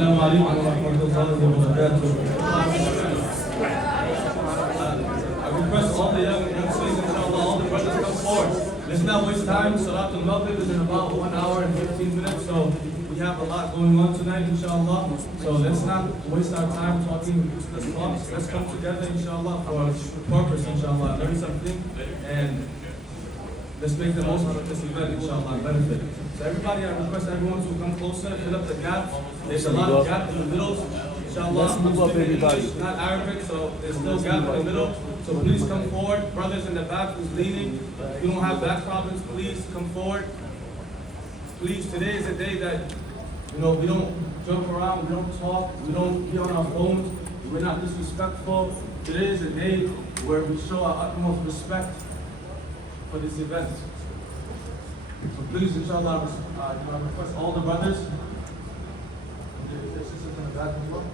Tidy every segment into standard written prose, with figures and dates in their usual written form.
السلام عليكم ورحمة الله وبركاته. I request all the young youngsters, inshallah, all the brothers come forward. Let's not waste time. Salat al-Maghrib is in about 1 hour and 15 minutes, so we have a lot going on tonight, inshallah. So let's not waste our time talking useless talks. Let's come together, inshallah, for a purpose, inshallah. Learn something and let's make the most out of this event, inshallah, and benefit. So everybody, I request everyone to come closer, fill up the gap. There's a lot of gap in the middle. Inshallah, Let's move up, everybody. English, not Arabic, so there's still gap in the middle. So please come forward. Brothers in the back who's leading, if you don't have back problems, please come forward. Please, today is a day that, we don't jump around, we don't talk, we don't be on our phones, we're not disrespectful. Today is a day where we show our utmost respect for this event. So please, inshallah, I request all the brothers. There's sisters in the back as well.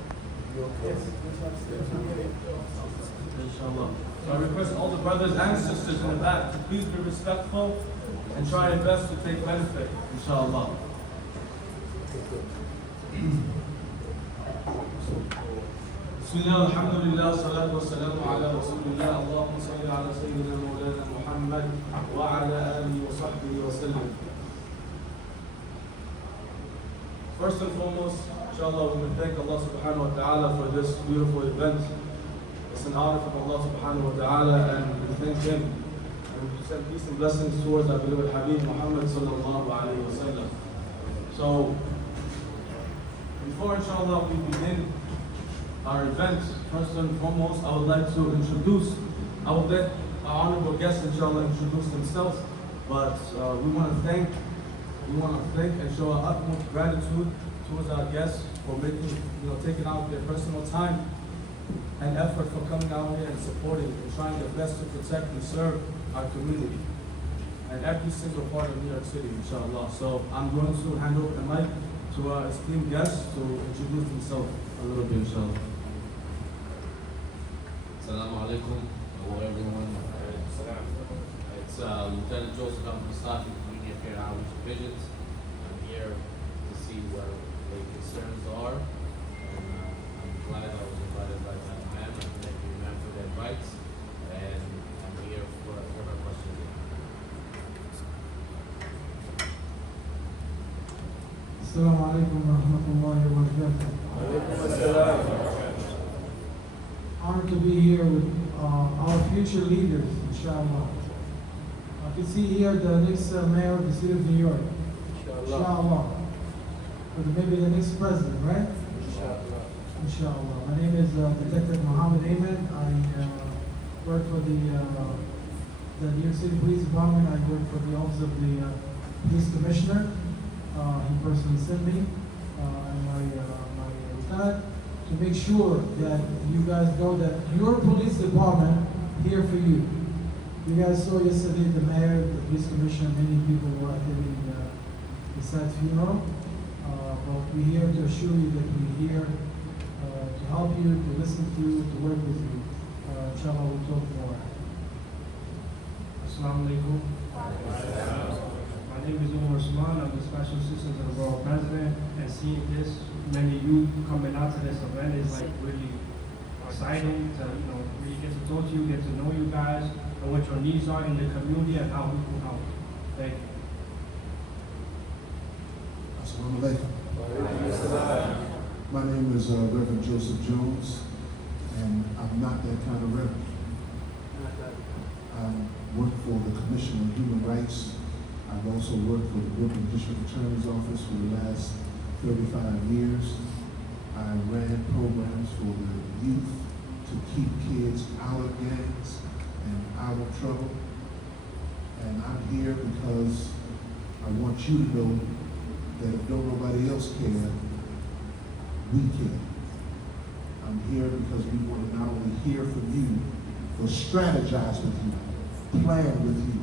Inshallah. So I request all the brothers and sisters in the back to please be respectful and try your best to take benefit, inshallah. Bismillah, alhamdulillah, salatu wassalamu ala rasulillah, Allahumma salli ala sayyidina mawlana Muhammad wa ala alihi wa sahbihi wa sallam. First and foremost, inshallah, we will thank Allah subhanahu wa ta'ala for this beautiful event. It's an honor from Allah subhanahu wa ta'ala, and we thank Him. And we send peace and blessings towards our beloved Habib Muhammad sallallahu alayhi wa sallam. So, before inshallah we begin our event, first and foremost, I would like to introduce, I will let our honorable guests inshallah introduce themselves, but we want to thank and show our utmost gratitude towards our guests for making, taking out their personal time and effort for coming out here and supporting and trying their best to protect and serve our community and every single part of New York City, inshallah. So I'm going to hand over the mic to our esteemed guests to introduce themselves a little bit, inshallah. Assalamu alaikum. Hello everyone. It's Lieutenant Joseph Al-Mustafi, Community Affair Outreach Divisions. I'm here to see what the concerns are, and I'm glad I was invited by my man. I thank you, man, for the advice, and I'm here for her questions. Assalamu alaikum wa rahmatullahi wa barakatuh. Honored to be here with our future leaders, inshallah. I can see here the next mayor of the city of New York, inshallah. Or maybe the next president, right? Inshallah. My name is Detective Muhammad Ayman. I work for the New York City Police Department. I work for the Office of the Police Commissioner. He personally sent me and my lieutenant to make sure that you guys know that your police department here for you. You guys saw yesterday the mayor, the police commissioner, many people were attending the sad funeral. But we're here to assure you that we're here to help you, to listen to you, to work with you. Inshallah, we'll talk more. Assalamu alaikum. My name is Umar Usman. I'm the Special Assistant to the Borough President. And seeing this many youth coming out to this event is like really exciting to really get to talk to you, get to know you guys, and what your needs are in the community and how we can help. Thank you. Assalamu alaikum. My name is Reverend Joseph Jones, and I'm not that kind of reverend. I work for the Commission on Human Rights. I've also worked for the Brooklyn District Attorney's Office for the last 35 years. I ran programs for the youth to keep kids out of gangs and out of trouble. And I'm here because I want you to know that if don't nobody else care, we care. I'm here because we want to not only hear from you, but strategize with you, plan with you,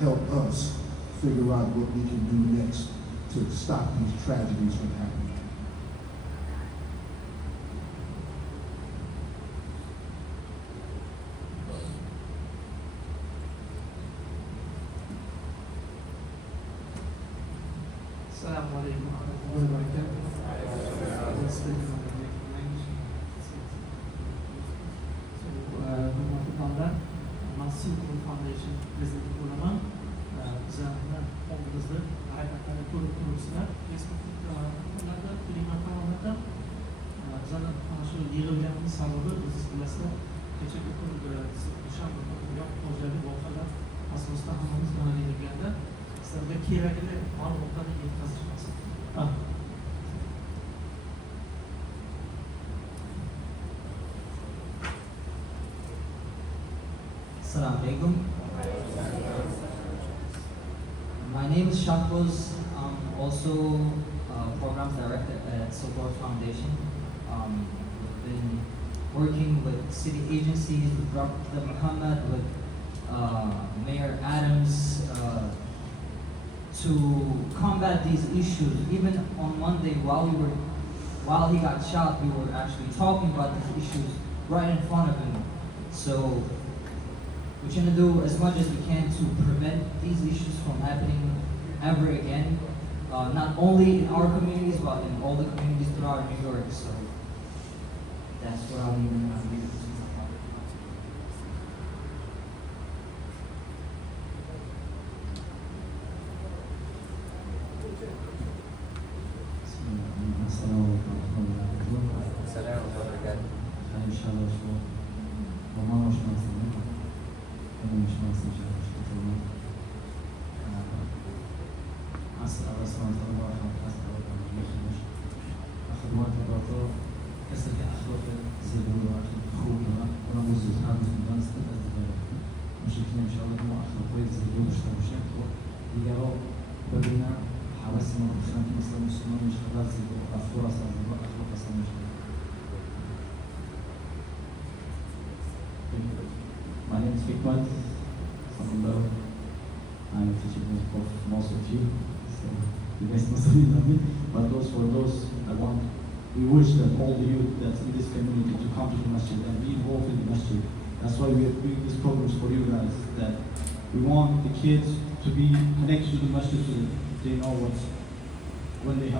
help us figure out what we can do next to stop these tragedies from happening. Assalamu عليكم ورحمة الله وبركاته. Hükümetimden Nasıl Foundation President olaman üzerinde olduğunuzda hakikaten kuruluşlar Facebook'larda Telegram kanalında zaten şu yığılacağını sağladı. Biz bilhassa geçen okul dışarı yok olacağını bu kadar aslında hamamız bana geldi. Sizde kiragili var ortada yetkaz çıkması. Assalamu alaikum. My name is Shakboz. I'm also Programs Director at Support Foundation. We've been working with city agencies, with Dr. Muhammad, with Mayor Adams to combat these issues. Even on Monday, while he got shot, we were actually talking about these issues right in front of him. So we're trying to do as much as we can to prevent these issues from happening ever again, not only in our communities, but in all the communities throughout New York. So that's what I'll leave in my video. My name is Fikmat. I'm a teacher of most of you, so you guys must have me. But for those, we wish that all the youth that's in this community to come to the masjid and be involved in the masjid. That's why we are doing these programs for you guys, that we want the kids to be connected to the masjid so that they know when they're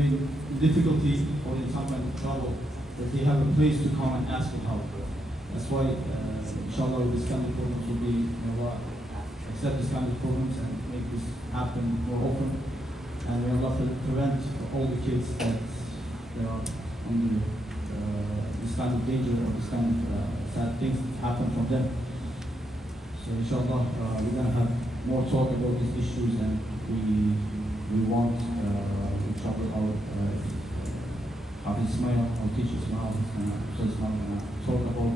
in difficulty or in some kind of trouble, that they have a place to come and ask for help. That's why, inshallah, this kind of programs will be, accept this kind of programs and make this happen more often. And we Allah prevent all the kids that they are under this kind of danger or this kind of sad things that happen from them. So inshallah, we're going to have more talk about these issues, and we want inshallah our Hafiz Ismail, our teacher Ismail, and talk about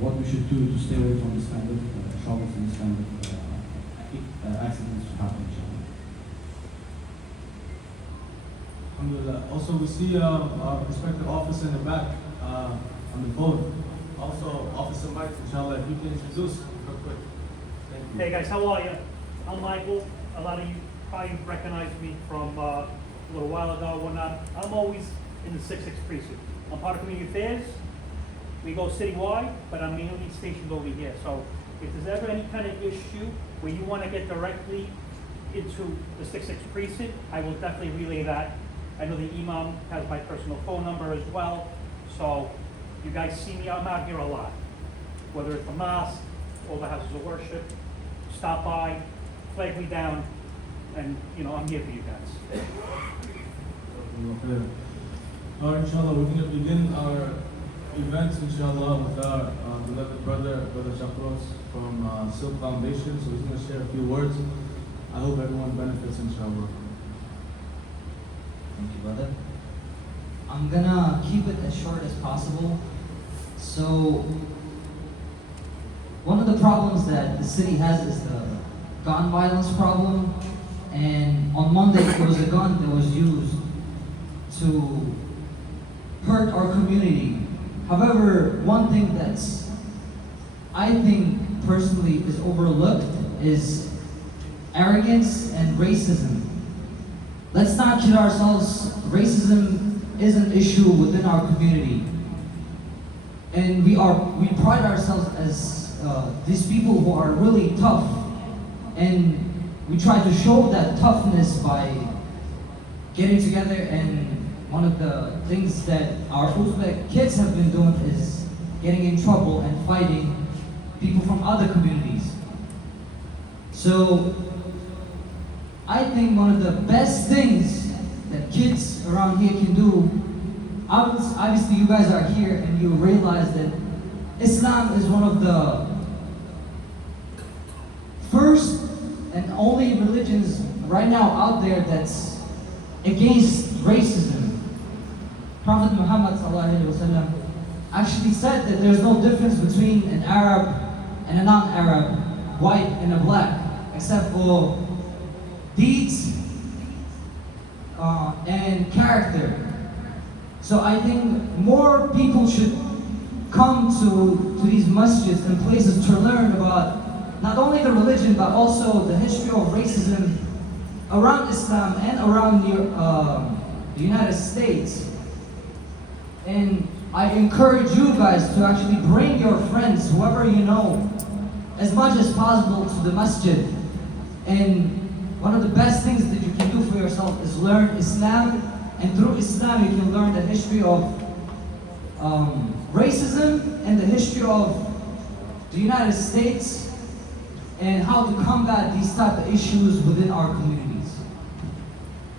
what we should do to stay away from this kind of troubles and this kind of accidents to happen, inshallah. Alhamdulillah. Also, we see our respected officer in the back on the phone. Also, Officer Mike, inshallah, if you can introduce real quick. Thank you. Hey guys, how are you? I'm Michael. A lot of you probably recognize me from a little while ago or whatnot. I'm always in the 6-6 precinct. I'm part of Community Affairs. We go citywide, but I'm mainly stationed over here. So if there's ever any kind of issue where you want to get directly into the 6-6 precinct, I will definitely relay that. I know the Imam has my personal phone number as well. So you guys see me, I'm out here a lot. Whether it's the mosque, all the houses of worship, stop by, flag me down, and I'm here for you guys. Alright, inshallah, we're going to begin our events, inshallah, with our beloved Brother Shakros from Silk Foundation. So he's going to share a few words. I hope everyone benefits, inshallah. Thank you, brother. I'm gonna keep it as short as possible. So, one of the problems that the city has is the gun violence problem. And on Monday, there was a gun that was used to hurt our community. However, one thing that's, I think personally, is overlooked is arrogance and racism. Let's not kid ourselves, racism is an issue within our community. And we pride ourselves as these people who are really tough. And we try to show that toughness by getting together, and one of the things that our Uzbek kids have been doing is getting in trouble and fighting people from other communities. So I think one of the best things that kids around here can do, obviously you guys are here and you realize that Islam is one of the first and only religions right now out there that's against racism. Prophet Muhammad ﷺ actually said that there's no difference between an Arab and a non-Arab, white and a black, except for deeds and character. So I think more people should come to these masjids and places to learn about not only the religion but also the history of racism around Islam and around the United States. And I encourage you guys to actually bring your friends, whoever you know, as much as possible to the masjid. And one of the best things that you can do for yourself is learn Islam, and through Islam you can learn the history of racism and the history of the United States and how to combat these type of issues within our communities.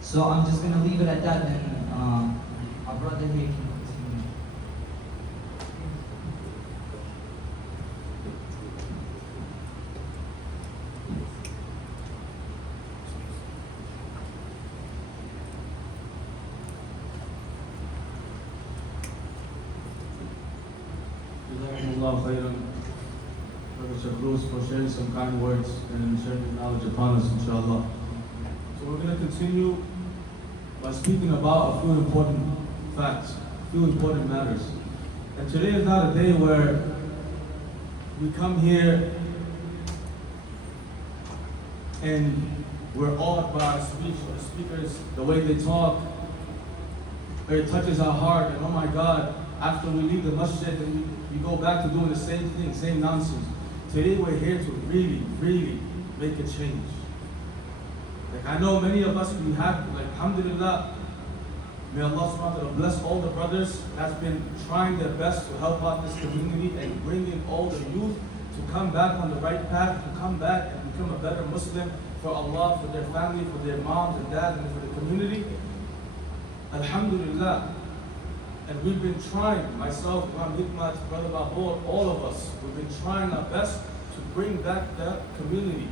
So I'm just gonna leave it at that, and our brother here can continue. Jazakumullah khairan, Brother Shakruz, for sharing some kind words and sharing knowledge upon us, inshallah. So we're going to continue by speaking about a few important facts, a few important matters. And today is not a day where we come here and we're awed by our speakers, the way they talk, or it touches our heart, and oh my God, after we leave the masjid and we go back to doing the same thing, same nonsense. Today we're here to really, really make a change. Like I know many of us, we have, like alhamdulillah, may Allah subhanahu wa ta'ala bless all the brothers that's been trying their best to help out this community and bringing all the youth to come back on the right path, to come back and become a better Muslim for Allah, for their family, for their moms and dads, and for the community. Alhamdulillah. And we've been trying, myself, Imam Hikmat, Brother Bahor, all of us, we've been trying our best to bring back that community.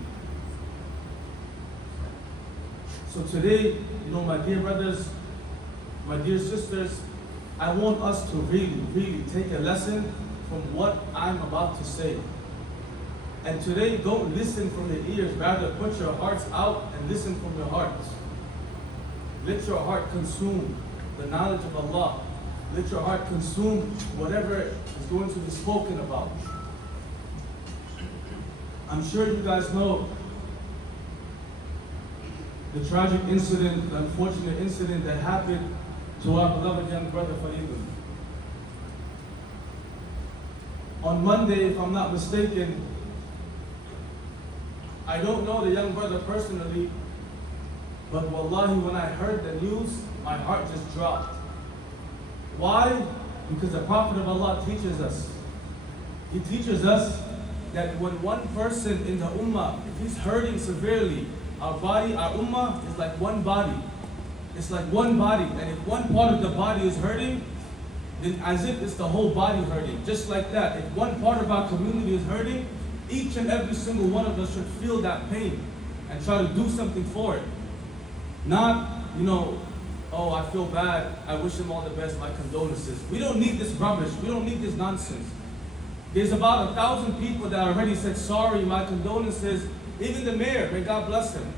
So today, my dear brothers, my dear sisters, I want us to really, really take a lesson from what I'm about to say. And today, don't listen from your ears, rather put your hearts out and listen from your hearts. Let your heart consume the knowledge of Allah. Let your heart consume whatever is going to be spoken about. I'm sure you guys know the tragic incident, the unfortunate incident that happened to our beloved young brother Faridun. On Monday, if I'm not mistaken, I don't know the young brother personally, but wallahi, when I heard the news, my heart just dropped. Why? Because the Prophet of Allah teaches us. He teaches us that when one person in the ummah, if he's hurting severely, our body, our ummah is like one body. It's like one body. And if one part of the body is hurting, then as if it's the whole body hurting. Just like that. If one part of our community is hurting, each and every single one of us should feel that pain and try to do something for it. Not, oh, I feel bad, I wish him all the best, my condolences. We don't need this rubbish, we don't need this nonsense. There's about 1,000 people that already said, sorry, my condolences. Even the mayor, may God bless him.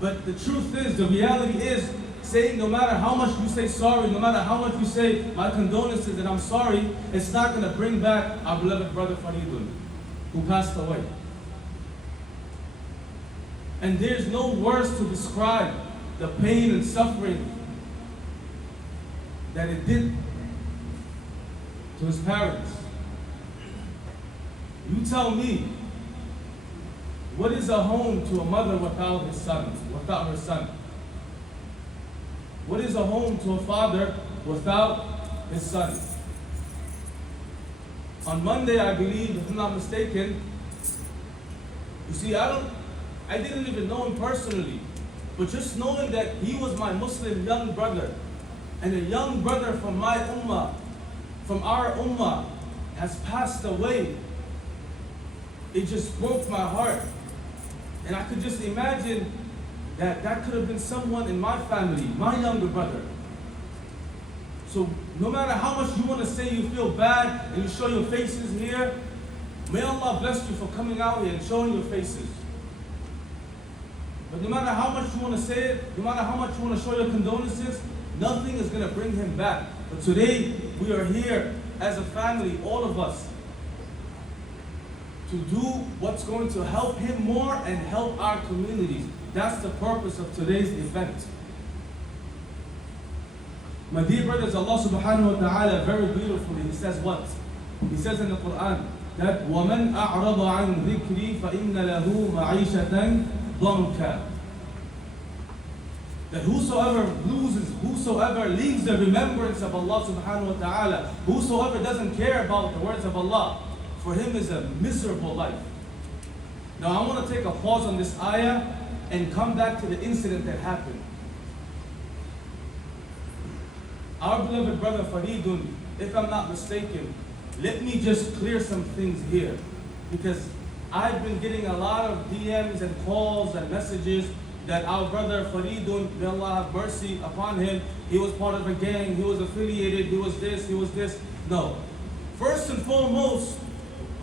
But the truth is, the reality is, saying no matter how much you say sorry, no matter how much you say my condolences and I'm sorry, it's not going to bring back our beloved brother Faridun, who passed away. And there's no words to describe the pain and suffering that it did to his parents. You tell me, what is a home to a mother without his son, without her son? What is a home to a father without his son? On Monday, I believe, if I'm not mistaken, you see, I didn't even know him personally, but just knowing that he was my Muslim young brother, and a young brother from my ummah, from our ummah, has passed away, it just broke my heart. And I could just imagine that that could have been someone in my family, my younger brother. So no matter how much you want to say you feel bad and you show your faces here, may Allah bless you for coming out here and showing your faces. But no matter how much you want to say it, no matter how much you want to show your condolences, nothing is going to bring him back. But today, we are here as a family, all of us, to do what's going to help him more and help our communities. That's the purpose of today's event. My dear brothers, Allah subhanahu wa ta'ala very beautifully, He says what? He says in the Quran that وَمَنْ أَعْرَضَ عَنْ ذِكْرِي فَإِنَّ لَهُ مَعِيشَةً ضَنْكًا. That whosoever leaves the remembrance of Allah subhanahu wa ta'ala, whosoever doesn't care about the words of Allah, for him is a miserable life. Now I want to take a pause on this ayah and come back to the incident that happened. Our beloved brother Faridun, if I'm not mistaken, let me just clear some things here, because I've been getting a lot of DMs and calls and messages that our brother Faridun, may Allah have mercy upon him, he was part of a gang, he was affiliated, he was this, he was this. No. First and foremost,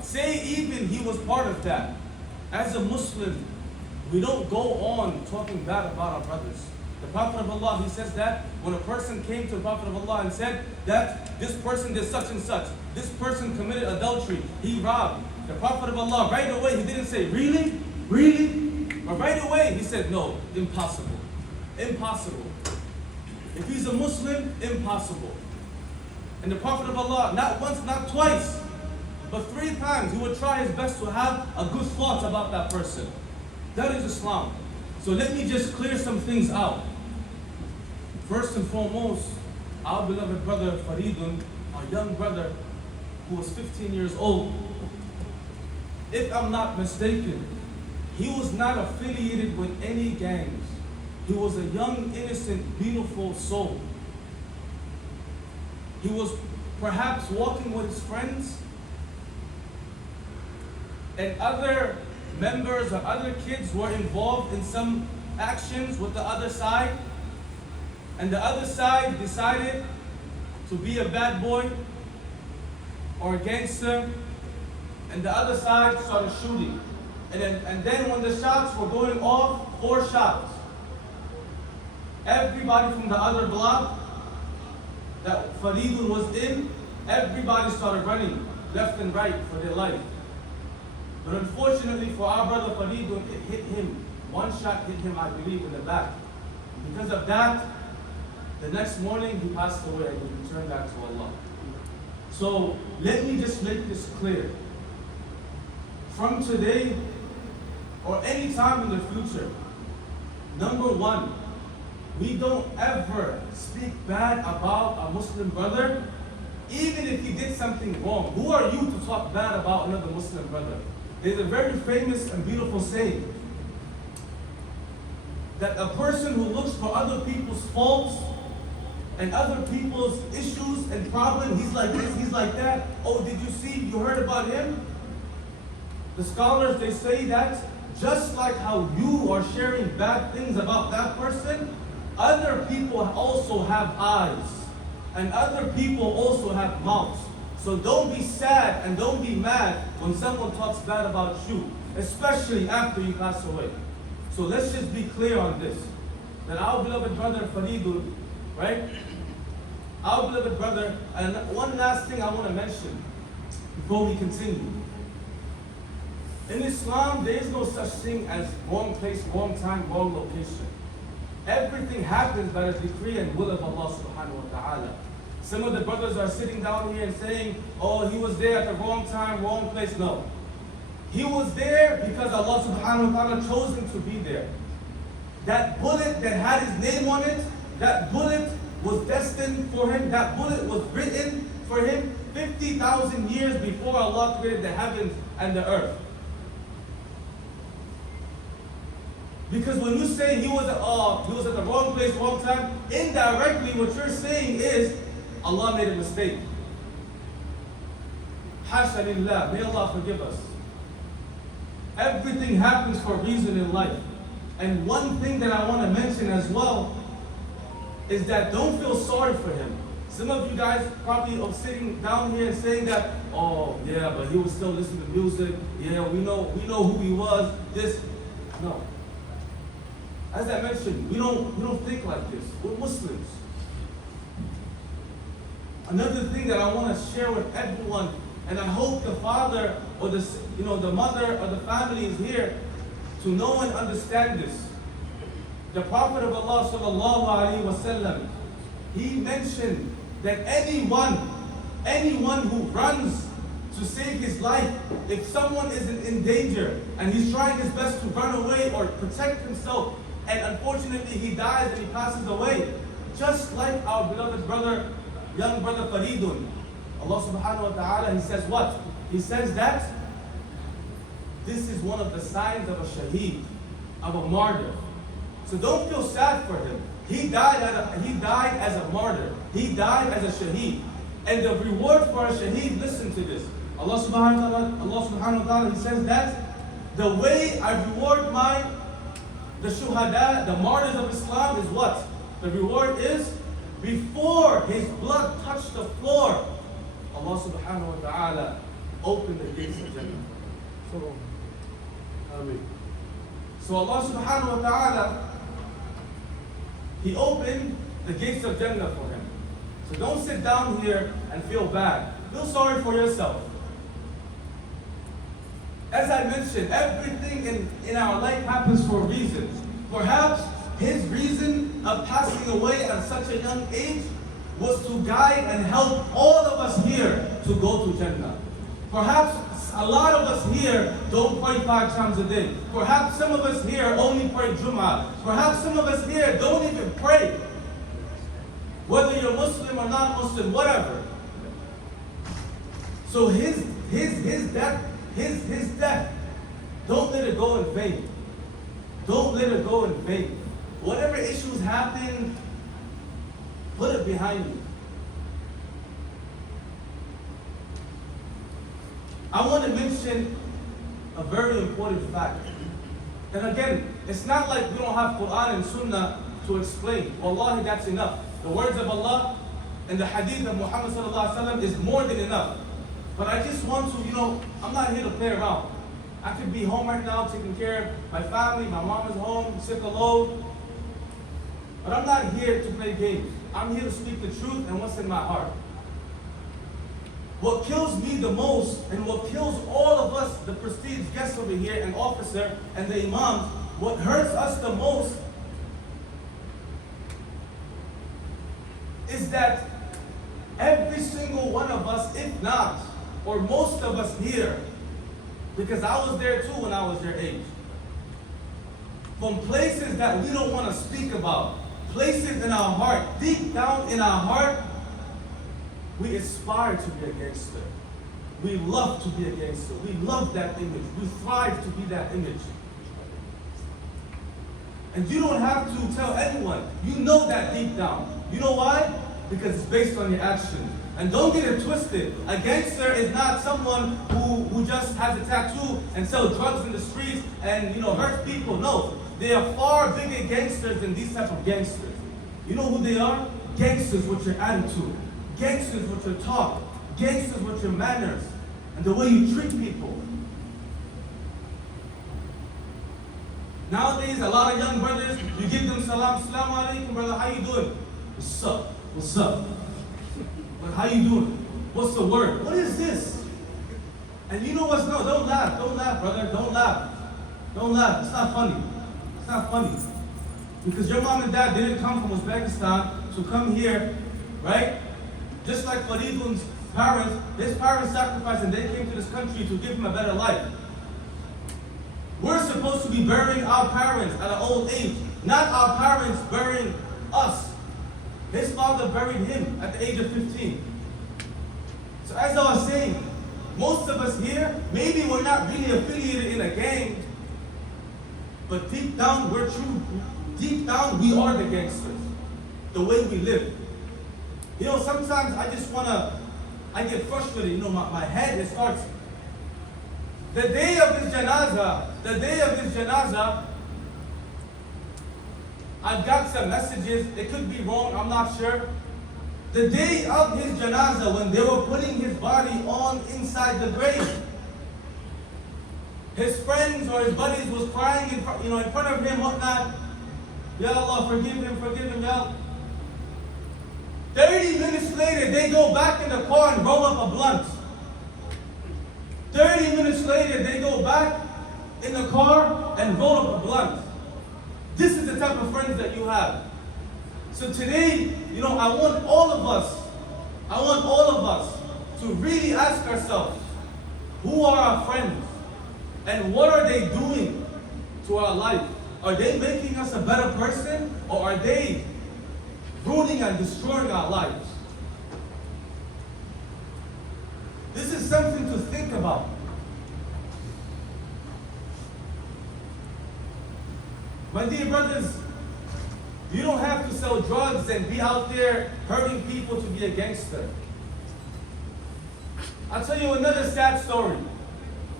say even he was part of that. As a Muslim, we don't go on talking bad about our brothers. The Prophet of Allah, he says that when a person came to the Prophet of Allah and said that this person did such and such, this person committed adultery, he robbed. The Prophet of Allah, right away, he didn't say, really? Really? But right away, he said, no, impossible. Impossible. If he's a Muslim, impossible. And the Prophet of Allah, not once, not twice, but 3 times, he would try his best to have a good thought about that person. That is Islam. So let me just clear some things out. First and foremost, our beloved brother Faridun, our young brother who was 15 years old, if I'm not mistaken, he was not affiliated with any gangs. He was a young, innocent, beautiful soul. He was perhaps walking with his friends, and other members or other kids were involved in some actions with the other side, and the other side decided to be a bad boy or a gangster, and the other side started shooting. And then when the shots were going off, 4 shots, everybody from the other block that Faridun was in, everybody started running left and right for their life. But unfortunately for our brother Faridun, it hit him. 1 shot hit him, I believe, in the back. Because of that, the next morning he passed away and he returned back to Allah. So let me just make this clear. From today, or any time in the future, number 1, we don't ever speak bad about a Muslim brother, even if he did something wrong. Who are you to talk bad about another Muslim brother? There's a very famous and beautiful saying that a person who looks for other people's faults and other people's issues and problems, he's like this, he's like that. Oh, did you see, you heard about him? The scholars, they say that just like how you are sharing bad things about that person, other people also have eyes, and other people also have mouths. So don't be sad and don't be mad when someone talks bad about you, especially after you pass away. So let's just be clear on this, that our beloved brother Faridun, right? Our beloved brother, and one last thing I want to mention before we continue. In Islam, there is no such thing as wrong place, wrong time, wrong location. Everything happens by the decree and will of Allah subhanahu wa ta'ala. Some of the brothers are sitting down here and saying, oh, he was there at the wrong time, wrong place. No. He was there because Allah subhanahu wa ta'ala chose him to be there. That bullet that had his name on it, That bullet was destined for him. That bullet was written for him 50,000 years before Allah created the heavens and the earth. Because when you say he was at the wrong place, wrong time, indirectly what you're saying is Allah made a mistake. Hasha lillah, may Allah forgive us. Everything happens for a reason in life. And one thing that I want to mention as well is that don't feel sorry for him. Some of you guys probably are sitting down here and saying that, oh yeah, but he was still listening to music. Yeah, we know who he was. This, no. As I mentioned, we don't think like this. We're Muslims. Another thing that I want to share with everyone, and I hope the father or the mother or the family is here to know and understand this. The Prophet of Allah sallallahu alaihi wasallam, he mentioned that anyone who runs to save his life, if someone is in danger and he's trying his best to run away or protect himself, and unfortunately he dies and he passes away, just like our beloved brother, young brother Faridun, Allah subhanahu wa ta'ala, he says what? He says that this is one of the signs of a shaheed, of a martyr. So don't feel sad for him. He died as a martyr. He died as a shaheed. And the reward for a shaheed, listen to this. Allah subhanahu wa ta'ala, he says that the way I reward the shuhada, the martyrs of Islam, is what? The reward is before his blood touched the floor, Allah subhanahu wa ta'ala opened the gates of Jannah. So Allah subhanahu wa ta'ala, he opened the gates of Jannah for him. So don't sit down here and feel bad. Feel sorry for yourself. As I mentioned, everything in our life happens for a reason. Perhaps his reason of passing away at such a young age was to guide and help all of us here to go to Jannah. Perhaps a lot of us here don't pray 5 times a day. Perhaps some of us here only pray Jum'ah. Perhaps some of us here don't even pray. Whether you're Muslim or non-Muslim, whatever. So his death, don't let it go in vain. Don't let it go in vain. Whatever issues happen, put it behind you. I want to mention a very important fact. And again, it's not like we don't have Quran and Sunnah to explain. Wallahi, that's enough. The words of Allah and the hadith of Muhammad sallallahu alaihi wasallam is more than enough. But I just want to, I'm not here to play around. I could be home right now taking care of my family, my mom is home, sick alone. But I'm not here to play games. I'm here to speak the truth and what's in my heart. What kills me the most, and what kills all of us, the prestige guests over here, and officer, and the imams, what hurts us the most is that every single one of us, if not, or most of us here, because I was there too when I was your age, from places that we don't want to speak about, places in our heart, deep down in our heart, we aspire to be a gangster. We love to be a gangster. We love that image. We thrive to be that image. And you don't have to tell anyone. You know that deep down. You know why? Because it's based on your actions. And don't get it twisted. A gangster is not someone who just has a tattoo and sells drugs in the streets and hurts people. No, they are far bigger gangsters than these type of gangsters. You know who they are? Gangsters with your attitude. Gangsters with your talk, gangsters with your manners, and the way you treat people. Nowadays, a lot of young brothers, you give them salam, assalamu alaikum, brother, how you doing? What's up? What's up? How you doing? What's the word? What is this? And you know what's no? Don't laugh, brother, don't laugh. Don't laugh, it's not funny. It's not funny. Because your mom and dad didn't come from Uzbekistan to come here, right? Just like Faridun's parents, his parents sacrificed and they came to this country to give him a better life. We're supposed to be burying our parents at an old age, not our parents burying us. His father buried him at the age of 15. So as I was saying, most of us here, maybe we're not really affiliated in a gang, but deep down we're true. Deep down we are the gangsters. The way we live. You know, sometimes I get frustrated, my head, it starts. The day of his janazah, I've got some messages, it could be wrong, I'm not sure. The day of his janazah, when they were putting his body on inside the grave, his friends or his buddies was crying in front of him, whatnot. Ya Allah, forgive him, Ya Allah. 30 minutes later, they go back in the car and roll up a blunt. 30 minutes later, they go back in the car and roll up a blunt. This is the type of friends that you have. So today, I want all of us to really ask ourselves, who are our friends? And what are they doing to our life? Are they making us a better person? Or are they ruining and destroying our lives? This is something to think about. My dear brothers, you don't have to sell drugs and be out there hurting people to be a gangster. I'll tell you another sad story.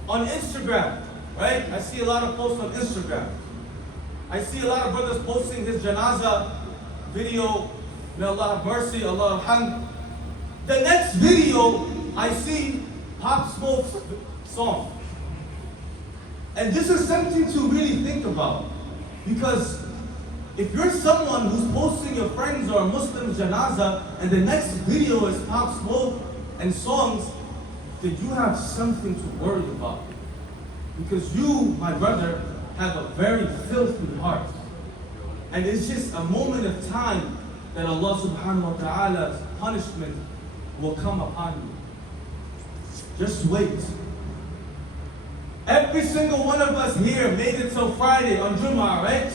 On Instagram, right? I see a lot of posts on Instagram. I see a lot of brothers posting his janazah video. May Allah have mercy, Allah hamd. The next video, I see Pop Smoke's song. And this is something to really think about. Because if you're someone who's posting your friends or Muslim janazah and the next video is Pop Smoke and songs, then you have something to worry about. Because you, my brother, have a very filthy heart. And it's just a moment of time that Allah subhanahu wa ta'ala's punishment will come upon you. Just wait. Every single one of us here made it till Friday on Jum'ah, right?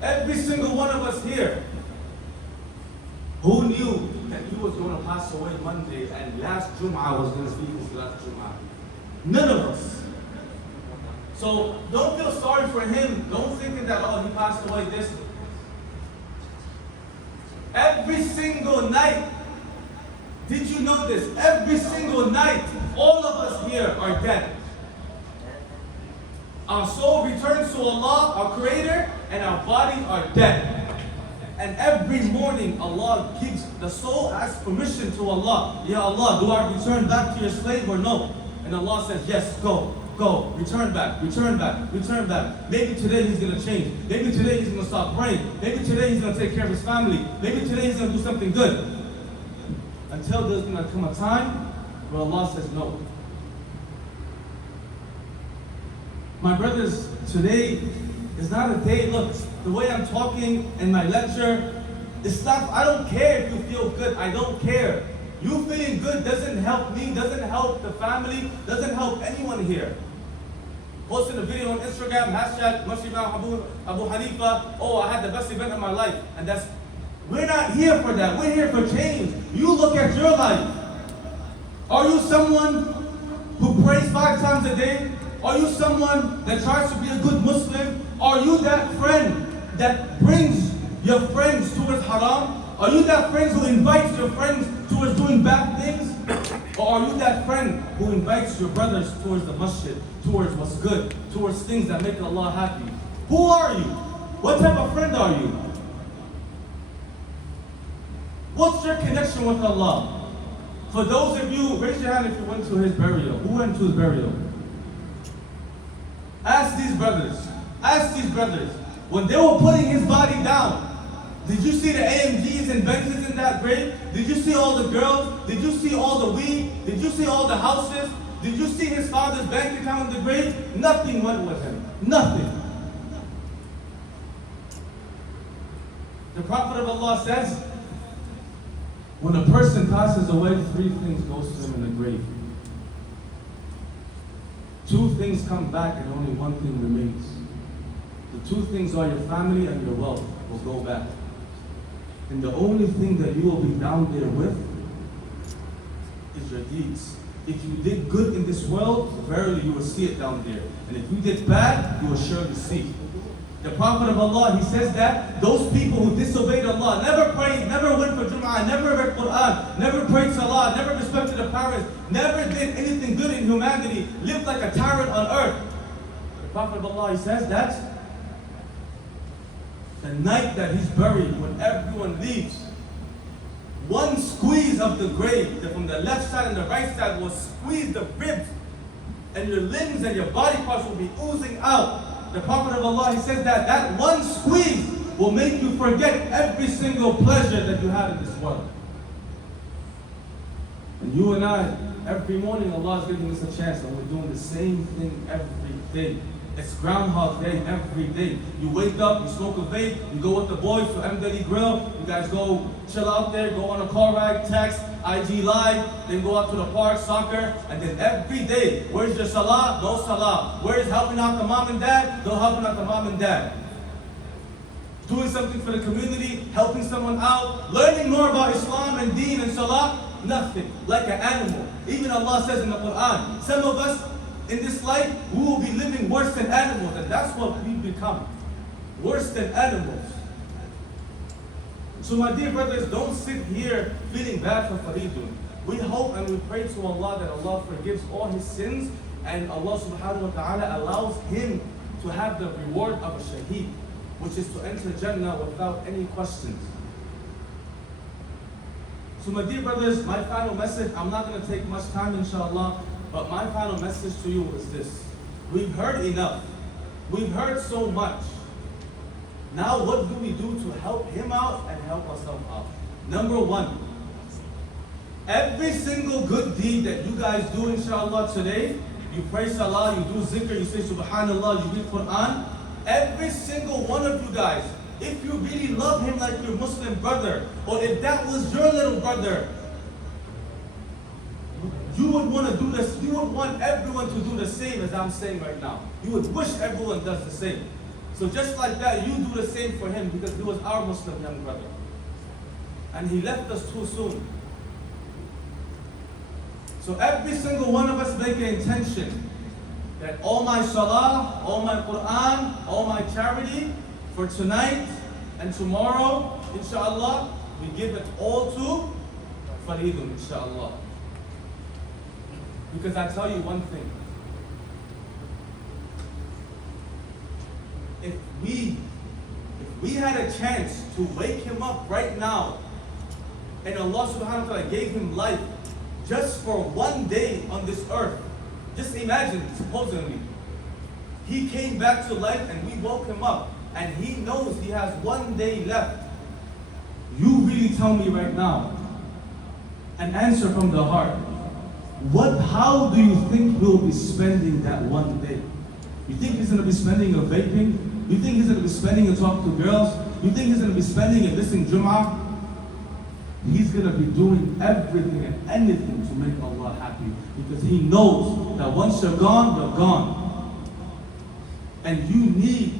Every single one of us here. Who knew that he was going to pass away Monday and last Jum'ah was going to be his last Jum'ah? None of us. So don't feel sorry for him. Don't think that, he passed away this. Every single night, did you know this? Every single night, all of us here are dead. Our soul returns to Allah, our Creator, and our bodies are dead. And every morning, Allah gives, the soul asks permission to Allah. Ya Allah, do I return back to your slave or no? And Allah says, yes, go, return back. Maybe today he's going to change. Maybe today he's going to stop praying. Maybe today he's going to take care of his family. Maybe today he's going to do something good. Until there's going to come a time where Allah says no. My brothers, today is not a day, look, the way I'm talking in my lecture, it's not, I don't care if you feel good, I don't care. You feeling good doesn't help me, doesn't help the family, doesn't help anyone here. Posting a video on Instagram, hashtag Abu Hanifa, oh, I had the best event of my life. And we're not here for that, we're here for change. You look at your life. Are you someone who prays 5 times a day? Are you someone that tries to be a good Muslim? Are you that friend that brings your friends towards haram? Are you that friend who invites your friends towards doing bad things? Or are you that friend who invites your brothers towards the masjid, towards what's good, towards things that make Allah happy? Who are you? What type of friend are you? What's your connection with Allah? For those of you, raise your hand if you went to his burial. Who went to his burial? Ask these brothers, when they were putting his body down, did you see the AMGs and Benzes in that grave? Did you see all the girls? Did you see all the weed? Did you see all the houses? Did you see his father's bank account in the grave? Nothing went with him. Nothing. The Prophet of Allah says, when a person passes away, 3 things goes to him in the grave. 2 things come back and only 1 thing remains. The 2 things are your family and your wealth will go back. And the only thing that you will be down there with is your deeds. If you did good in this world, verily you will see it down there. And if you did bad, you will surely see. The Prophet of Allah, he says that those people who disobeyed Allah, never prayed, never went for Jum'ah, never read Quran, never prayed Salah, never respected the parents, never did anything good in humanity, lived like a tyrant on earth. The Prophet of Allah, he says that the night that he's buried, when everyone leaves, one squeeze of the grave, from the left side and the right side, will squeeze the ribs, and your limbs and your body parts will be oozing out. The Prophet of Allah, he says that that one squeeze will make you forget every single pleasure that you had in this world. And you and I, every morning, Allah is giving us a chance, and we're doing the same thing every day. It's Groundhog Day every day. You wake up, you smoke a vape, you go with the boys to M. Grill, you guys go chill out there, go on a car ride, text, IG Live, then go out to the park, soccer, and then every day, where's your salah? No salah. Where's helping out the mom and dad? No helping out the mom and dad. Doing something for the community, helping someone out, learning more about Islam and Deen and salah, nothing. Like an animal. Even Allah says in the Quran, some of us, in this life, we will be living worse than animals, and that's what we become. Worse than animals. So my dear brothers, don't sit here feeling bad for Faridun. We hope and we pray to Allah that Allah forgives all his sins, and Allah subhanahu wa ta'ala allows him to have the reward of a shaheed, which is to enter Jannah without any questions. So my dear brothers, my final message, I'm not going to take much time inshallah, but my final message to you is this. We've heard enough. We've heard so much. Now what do we do to help him out and help ourselves out? Number one, every single good deed that you guys do inshallah today, you pray salah, you do zikr, you say subhanallah, you read Quran, every single one of you guys, if you really love him like your Muslim brother, or if that was your little brother, you would want to do this, you would want everyone to do the same as I'm saying right now. You would wish everyone does the same. So just like that, you do the same for him, because he was our Muslim young brother. And he left us too soon. So every single one of us make an intention that all my salah, all my Quran, all my charity for tonight and tomorrow, inshallah, we give it all to Faridun, inshallah. Because I tell you one thing. If we had a chance to wake him up right now, and Allah subhanahu wa ta'ala gave him life just for one day on this earth, just imagine, supposedly, he came back to life and we woke him up, and he knows he has one day left. You really tell me right now, an answer from the heart. How do you think he'll be spending that one day? You think he's going to be spending it vaping? You think he's going to be spending it talking to girls? You think he's going to be spending it missing Jum'ah? He's going to be doing everything and anything to make Allah happy, because he knows that once you're gone. And you need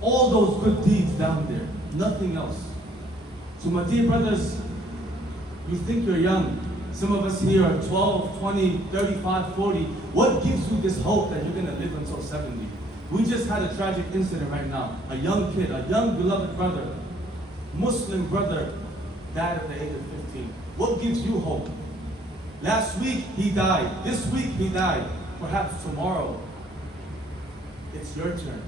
all those good deeds down there, nothing else. So my dear brothers, you think you're young. Some of us here are 12, 20, 35, 40. What gives you this hope that you're going to live until 70? We just had a tragic incident right now. A young kid, a young beloved brother, Muslim brother, died at the age of 15. What gives you hope? Last week he died. This week he died. Perhaps tomorrow it's your turn.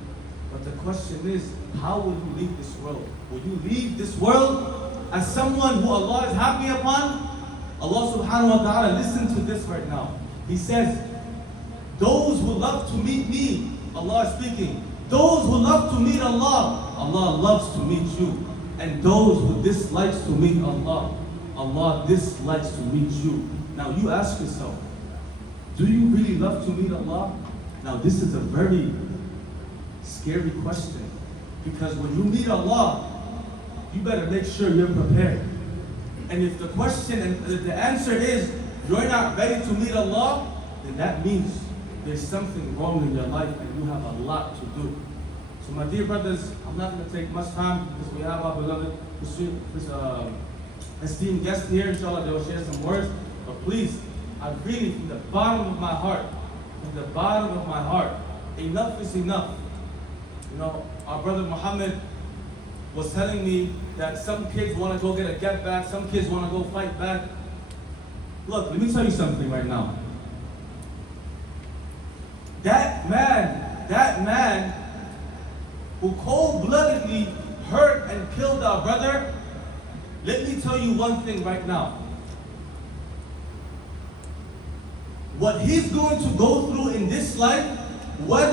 But the question is, how will you leave this world? Will you leave this world as someone who Allah is happy upon? Allah subhanahu wa ta'ala, listen to this right now. He says, those who love to meet me, Allah is speaking. Those who love to meet Allah, Allah loves to meet you. And those who dislikes to meet Allah, Allah dislikes to meet you. Now you ask yourself, do you really love to meet Allah? Now this is a very scary question. Because when you meet Allah, you better make sure you're prepared. And if the question and the answer is you're not ready to meet Allah, then that means there's something wrong in your life and you have a lot to do. So my dear brothers, I'm not going to take much time because we have our beloved esteemed guests here. Inshallah, they will share some words. But please, I really, from the bottom of my heart, enough is enough. You know, our brother Muhammad was telling me that some kids want to go get a get back, some kids want to go fight back. Look, let me tell you something right now. That man who cold-bloodedly hurt and killed our brother, let me tell you one thing right now. What he's going to go through in this life, what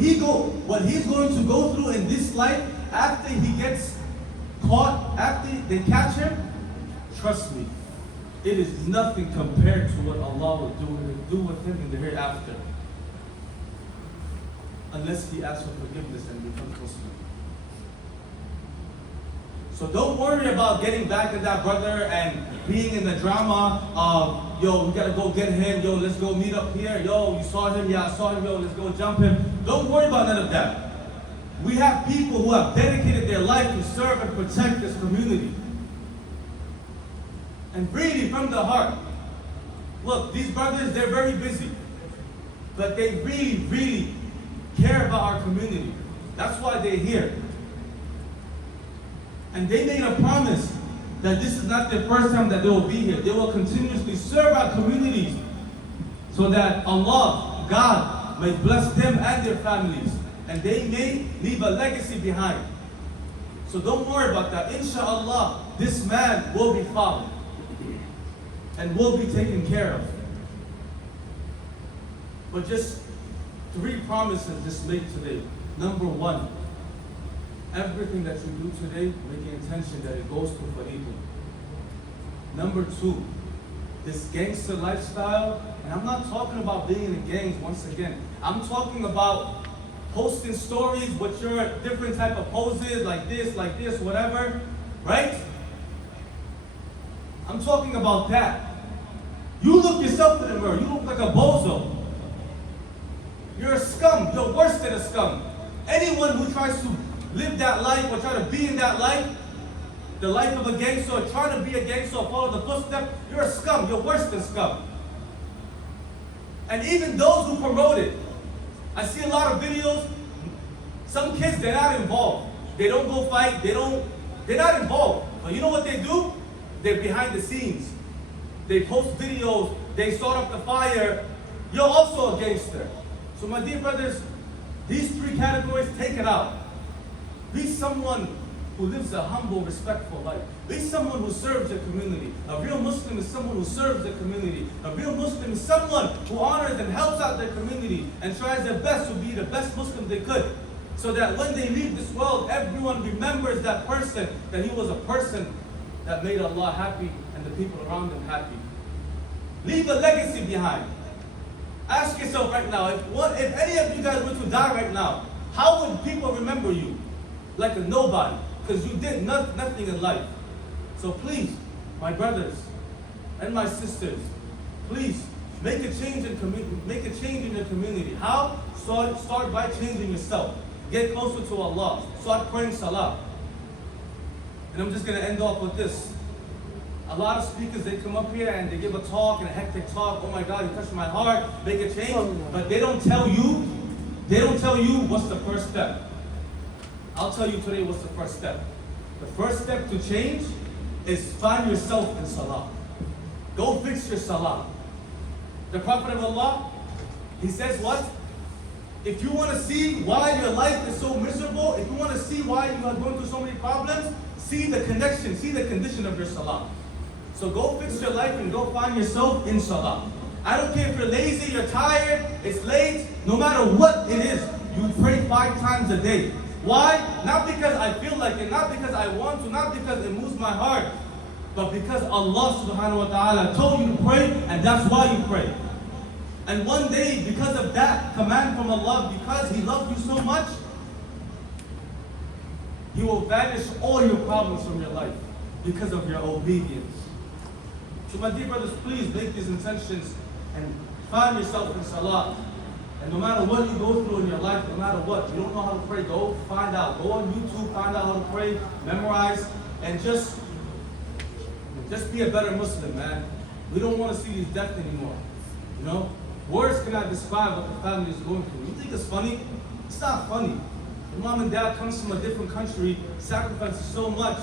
he's going to go through in this life after he gets caught, after they catch him, trust me, it is nothing compared to what Allah will do with him in the hereafter. Unless he asks for forgiveness and becomes Muslim. So don't worry about getting back at that brother and being in the drama of, yo, we gotta go get him, yo, let's go meet up here, yo, you saw him, yeah, I saw him, yo, let's go jump him. Don't worry about none of that. We have people who have dedicated their life to serve and protect this community. And really, from the heart, look, these brothers, they're very busy. But they really, really care about our community. That's why they're here. And they made a promise that this is not their first time that they will be here. They will continuously serve our communities so that Allah, God, may bless them and their families. And they may leave a legacy behind. So don't worry about that. Inshallah, this man will be found and will be taken care of. But just 3 promises just made today. Number 1, everything that you do today, make the intention that it goes to Faridun. Number 2, this gangster lifestyle, and I'm not talking about being in gangs once again. I'm talking about posting stories with your different type of poses, like this, whatever, right? I'm talking about that. You look yourself in the mirror, you look like a bozo. You're a scum, you're worse than a scum. Anyone who tries to live that life or try to be in that life, the life of a gangster, or trying to be a gangster or follow the footsteps, you're a scum, you're worse than scum. And even those who promote it, I see a lot of videos, some kids, they're not involved. They don't go fight, they're not involved. But you know what they do? They're behind the scenes. They post videos, they start up the fire. You're also a gangster. So my dear brothers, these 3 categories, take it out. Be someone who lives a humble, respectful life. Be someone who serves the community. A real Muslim is someone who serves the community. A real Muslim is someone who honors and helps out their community and tries their best to be the best Muslim they could. So that when they leave this world, everyone remembers that person, that he was a person that made Allah happy and the people around him happy. Leave a legacy behind. Ask yourself right now, if any of you guys were to die right now, how would people remember you? Like a nobody, because you did nothing in life. So please, my brothers and my sisters, please make a change in your community. How? Start by changing yourself. Get closer to Allah. Start praying salah. And I'm just going to end off with this. A lot of speakers, they come up here and they give a talk, and a hectic talk. Oh my God, you touched my heart, make a change. But they don't tell you what's the first step. I'll tell you today what's the first step. The first step to change is find yourself in salah. Go fix your salah. The Prophet of Allah, he says what? If you want to see why your life is so miserable, if you want to see why you are going through so many problems, see the connection, see the condition of your salah. So go fix your life and go find yourself in salah. I don't care if you're lazy, you're tired, it's late, no matter what it is, you pray 5 times a day. Why? Not because I feel like it, not because I want to, not because it moves my heart, but because Allah subhanahu wa ta'ala told you to pray, and that's why you pray. And one day, because of that command from Allah, because He loved you so much, He will banish all your problems from your life because of your obedience. So my dear brothers, please make these intentions and find yourself in salah. And no matter what you go through in your life, no matter what, you don't know how to pray, go find out. Go on YouTube, find out how to pray, memorize, and just be a better Muslim, man. We don't want to see these deaths anymore. You know? Words cannot describe what the family is going through. You think it's funny? It's not funny. Your mom and dad comes from a different country, sacrifices so much,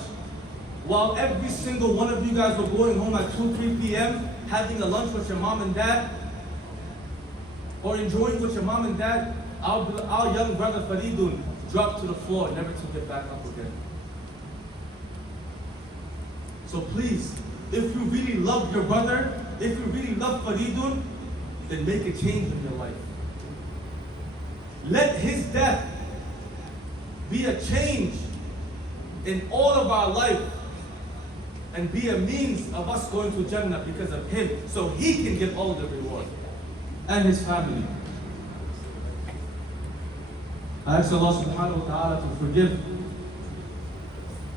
while every single one of you guys were going home at 2, 3 p.m., having a lunch with your mom and dad, or enjoying with your mom and dad, our young brother Faridun dropped to the floor and never to get back up again. So please, if you really love your brother, if you really love Faridun, then make a change in your life. Let his death be a change in all of our life and be a means of us going to Jannah because of him, so he can get all the reward and his family. I ask Allah subhanahu wa ta'ala to forgive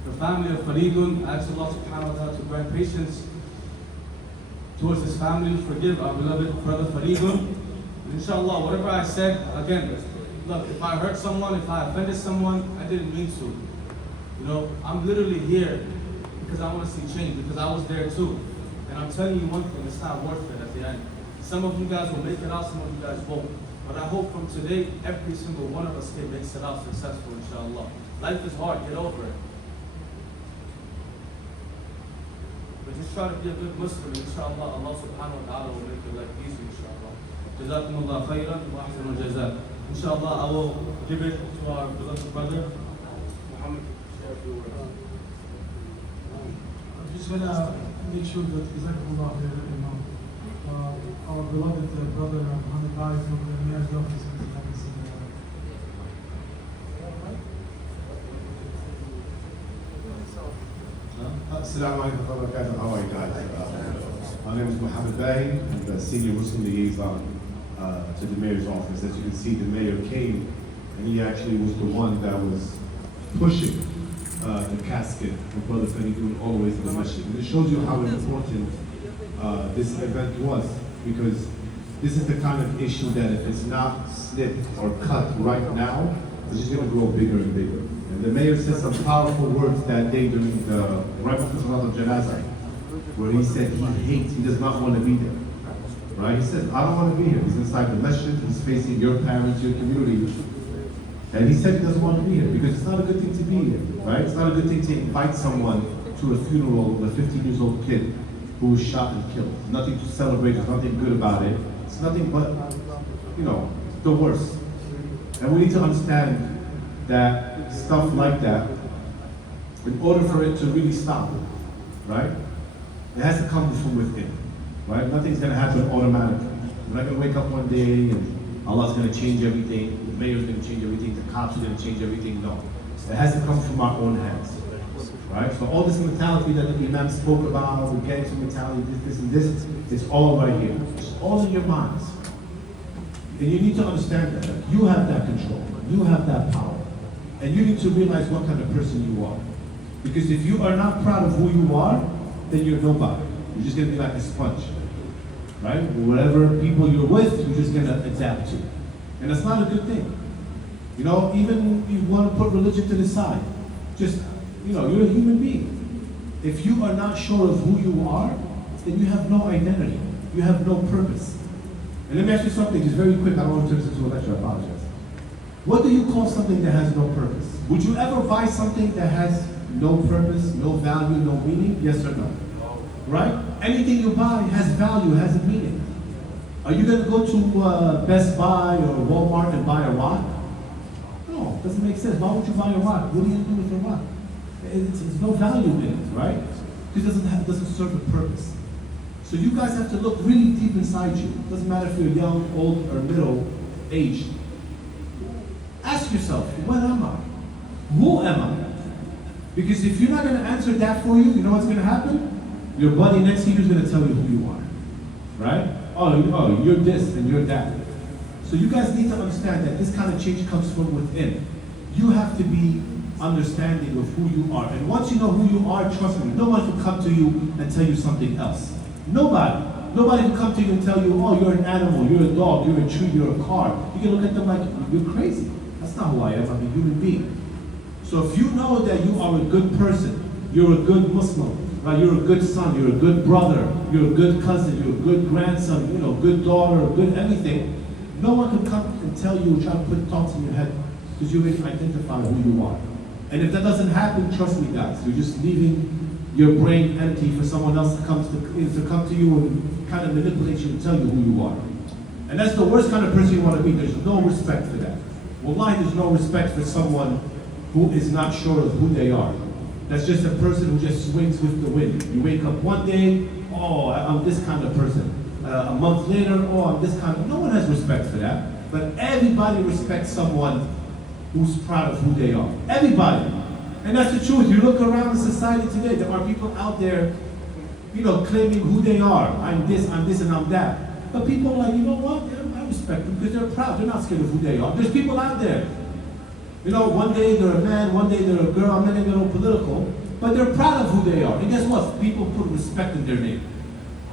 the family of Faridun. I ask Allah subhanahu wa ta'ala to grant patience towards his family, forgive our beloved brother Faridun. Inshallah, whatever I said, again, look, if I hurt someone, if I offended someone, I didn't mean to. You know, I'm literally here because I want to see change, because I was there too. And I'm telling you one thing, it's not worth it at the end. Some of you guys will make it out, some of you guys won't. But I hope from today, every single one of us here makes it out successful, inshallah. Life is hard, get over it. But just try to be a good Muslim, inshallah. Allah subhanahu wa ta'ala will make your life easy, inshallah. Jazakumullah khairan wa ahsanul jazak. Inshallah, I will give it to our beloved brother, Muhammad, to share a few words. I'm just gonna make sure that Jazakumullah khair, Imam. Our beloved brother Muhammad Ali from the Mayor's office in the Assalamu alaikum wa rahmatullahi. How are you guys? My name is Mohammed Bahi. I'm the senior Muslim liaison to the mayor's office. As you can see, the mayor came and he actually was the one that was pushing the casket of Brother Faridun always in the masjid. And it shows you how important this event was, because this is the kind of issue that if it's not snipped or cut right now, it's just going to grow bigger and bigger. And the mayor said some powerful words that day during the right before Salat al-Janazah, where he said he does not want to be there. Right? He said, I don't want to be here. He's inside the masjid, he's facing your parents, your community. And he said he doesn't want to be here because it's not a good thing to be here. Right? It's not a good thing to invite someone to a funeral of a 15-year-old kid who was shot and killed. There's nothing to celebrate, there's nothing good about it. It's nothing but, you know, the worst. And we need to understand that stuff like that, in order for it to really stop, right? It has to come from within, right? Nothing's gonna happen automatically. We're not gonna wake up one day and Allah's gonna change everything, the mayor's gonna change everything, the cops are gonna change everything. No. It has to come from our own hands, right? So all this mentality that the Imam spoke about, the gangster mentality, this and this, it's all right here. It's all in your minds. And you need to understand that you have that control, you have that power. And you need to realize what kind of person you are. Because if you are not proud of who you are, then you're nobody. You're just gonna be like a sponge, right? Whatever people you're with, you're just gonna adapt to. And that's not a good thing. You know, even you want to put religion to the side. Just, you know, you're a human being. If you are not sure of who you are, then you have no identity. You have no purpose. And let me ask you something, just very quick, I don't want to turn this into a lecture, I apologize. What do you call something that has no purpose? Would you ever buy something that has no purpose, no value, no meaning? Yes or no? Right? Anything you buy has value, has a meaning. Are you going to go to Best Buy or Walmart and buy a rock? No, it doesn't make sense. Why would you buy a rock? What are you going to do with a rock? There's no value in it, right? Because it doesn't serve a purpose. So you guys have to look really deep inside you. It doesn't matter if you're young, old, or middle aged. Ask yourself, what am I? Who am I? Because if you're not going to answer that for you, you know what's going to happen? Your buddy next to you is going to tell you who you are. Right? Oh, you're this and you're that. So you guys need to understand that this kind of change comes from within. You have to be understanding of who you are. And once you know who you are, trust me, no one can come to you and tell you something else. Nobody. Nobody can come to you and tell you, oh, you're an animal, you're a dog, you're a tree, you're a car. You can look at them like, you're crazy. That's not who I am. I'm a human being. So if you know that you are a good person, you're a good Muslim, right? You're a good son, you're a good brother, you're a good cousin, you're a good grandson, you know, good daughter, good everything, no one can come and tell you, try to put thoughts in your head, because you identify who you are. And if that doesn't happen, trust me guys, you're just leaving your brain empty for someone else to come to you and kind of manipulate you and tell you who you are. And that's the worst kind of person you want to be. There's no respect for that. Wallahi, there's no respect for someone who is not sure of who they are. That's just a person who just swings with the wind. You wake up one day, oh, I'm this kind of person. A month later, oh, I'm this kind of... No one has respect for that. But everybody respects someone who's proud of who they are. Everybody. And that's the truth. You look around the society today, there are people out there, you know, claiming who they are. I'm this, and I'm that. But people are like, you know what? Yeah, I respect them because they're proud. They're not scared of who they are. There's people out there. You know, one day they're a man, one day they're a girl, I'm not even going to go political, but they're proud of who they are. And guess what? People put respect in their name.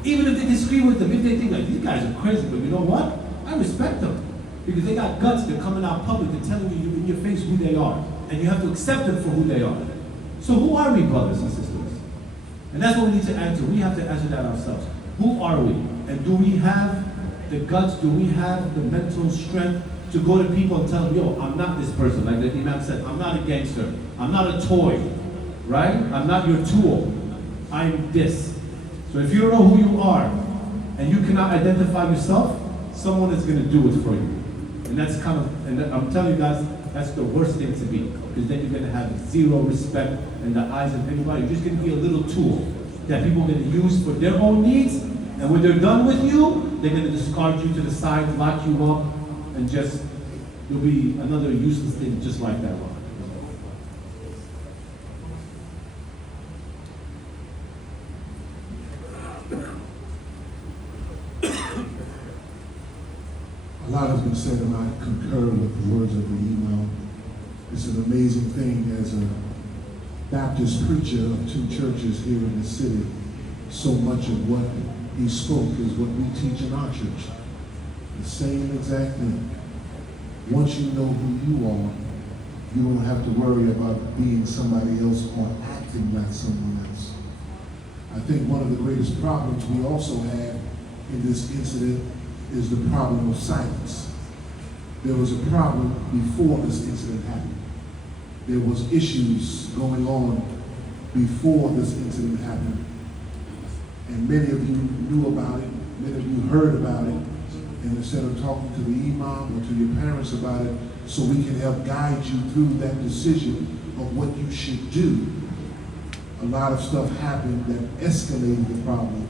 Even if they disagree with them, if they think like, these guys are crazy, but you know what? I respect them. Because they got guts, they're coming out public, they're telling you in your face who they are. And you have to accept them for who they are. So who are we, brothers and sisters? And that's what we need to answer. We have to answer that ourselves. Who are we? And do we have the guts, do we have the mental strength to go to people and tell them, yo, I'm not this person. Like the Imam said, I'm not a gangster. I'm not a toy, right? I'm not your tool. I'm this. So if you don't know who you are, and you cannot identify yourself, someone is going to do it for you. And that's kind of, and I'm telling you guys, that's the worst thing to be. Because then you're going to have zero respect in the eyes of anybody. You're just going to be a little tool that people are going to use for their own needs. And when they're done with you, they're going to discard you to the side, lock you up, and just, you'll be another useless thing just like that one. A lot has been said, and I concur with the words of the email. It's an amazing thing as a Baptist preacher of two churches here in the city. So much of what he spoke is what we teach in our church. The same exact thing. Once you know who you are, you don't have to worry about being somebody else or acting like someone else. I think one of the greatest problems we also have in this incident is the problem of silence. There was a problem before this incident happened. There was issues going on before this incident happened. And many of you knew about it, many of you heard about it, and instead of talking to the imam or to your parents about it, so we can help guide you through that decision of what you should do, a lot of stuff happened that escalated the problem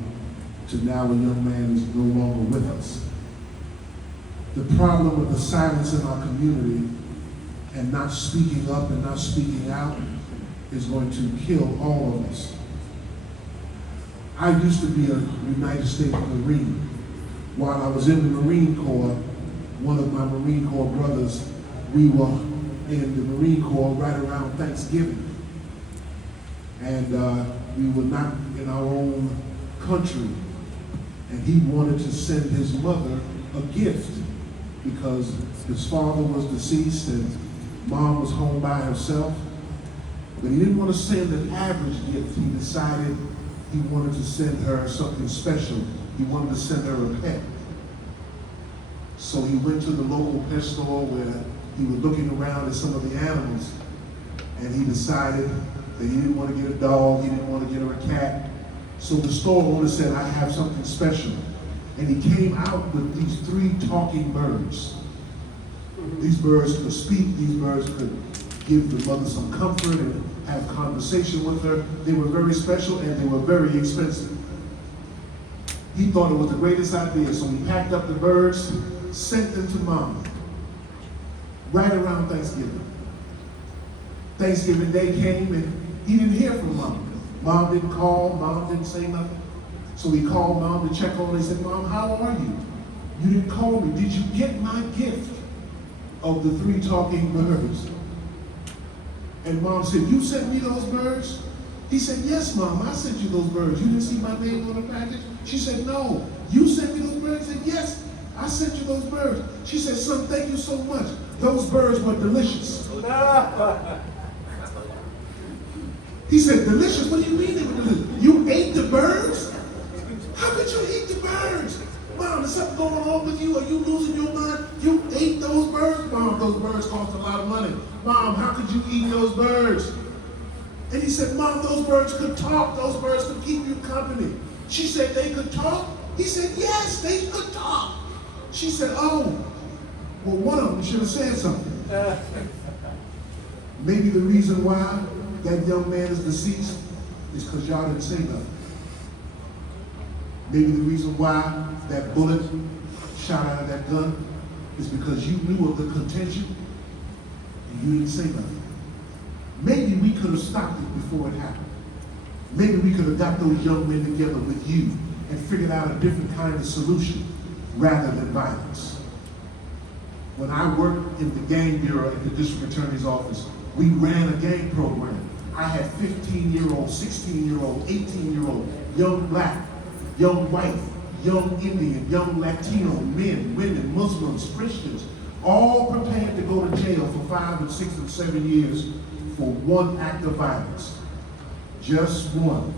to now a young man is no longer with us. The problem of the silence in our community and not speaking up and not speaking out is going to kill all of us. I used to be a United States Marine. While I was in the Marine Corps, one of my Marine Corps brothers, we were in the Marine Corps right around Thanksgiving. And we were not in our own country. And he wanted to send his mother a gift because his father was deceased and mom was home by herself. But he didn't want to send an average gift. He decided he wanted to send her something special. He wanted to send her a pet. So he went to the local pet store where he was looking around at some of the animals, and he decided that he didn't want to get a dog, he didn't want to get her a cat. So the store owner said, I have something special. And he came out with these 3 talking birds. These birds could speak, these birds could give the mother some comfort and have conversation with her. They were very special and they were very expensive. He thought it was the greatest idea, so he packed up the birds, sent them to mom, right around Thanksgiving. Thanksgiving Day came and he didn't hear from mom. Mom didn't call, mom didn't say nothing. So he called mom to check on her. He said, Mom, how are you? You didn't call me. Did you get my gift of the 3 talking birds? And mom said, you sent me those birds? He said, yes, Mom, I sent you those birds. You didn't see my name on the package? She said, no. You sent me those birds? He said, yes, I sent you those birds. She said, son, thank you so much. Those birds were delicious. He said, delicious? What do you mean they were delicious? You ate the birds? How could you eat the birds? Mom, is something going on with you? Are you losing your mind? You ate those birds? Mom, those birds cost a lot of money. Mom, how could you eat those birds? And he said, Mom, those birds could talk. Those birds could keep you company. She said, they could talk? He said, yes, they could talk. She said, oh, well, one of them should have said something. Maybe the reason why that young man is deceased is because y'all didn't say nothing. Maybe the reason why that bullet shot out of that gun is because you knew of the contention and you didn't say nothing. Maybe we could have stopped it before it happened. Maybe we could have got those young men together with you and figured out a different kind of solution rather than violence. When I worked in the gang bureau at the district attorney's office, we ran a gang program. I had 15-year-old, 16-year-old, 18-year-old, young black, young white, young Indian, young Latino, men, women, Muslims, Christians, all prepared to go to jail for 5 and 6 and 7 years for one act of violence. Just one.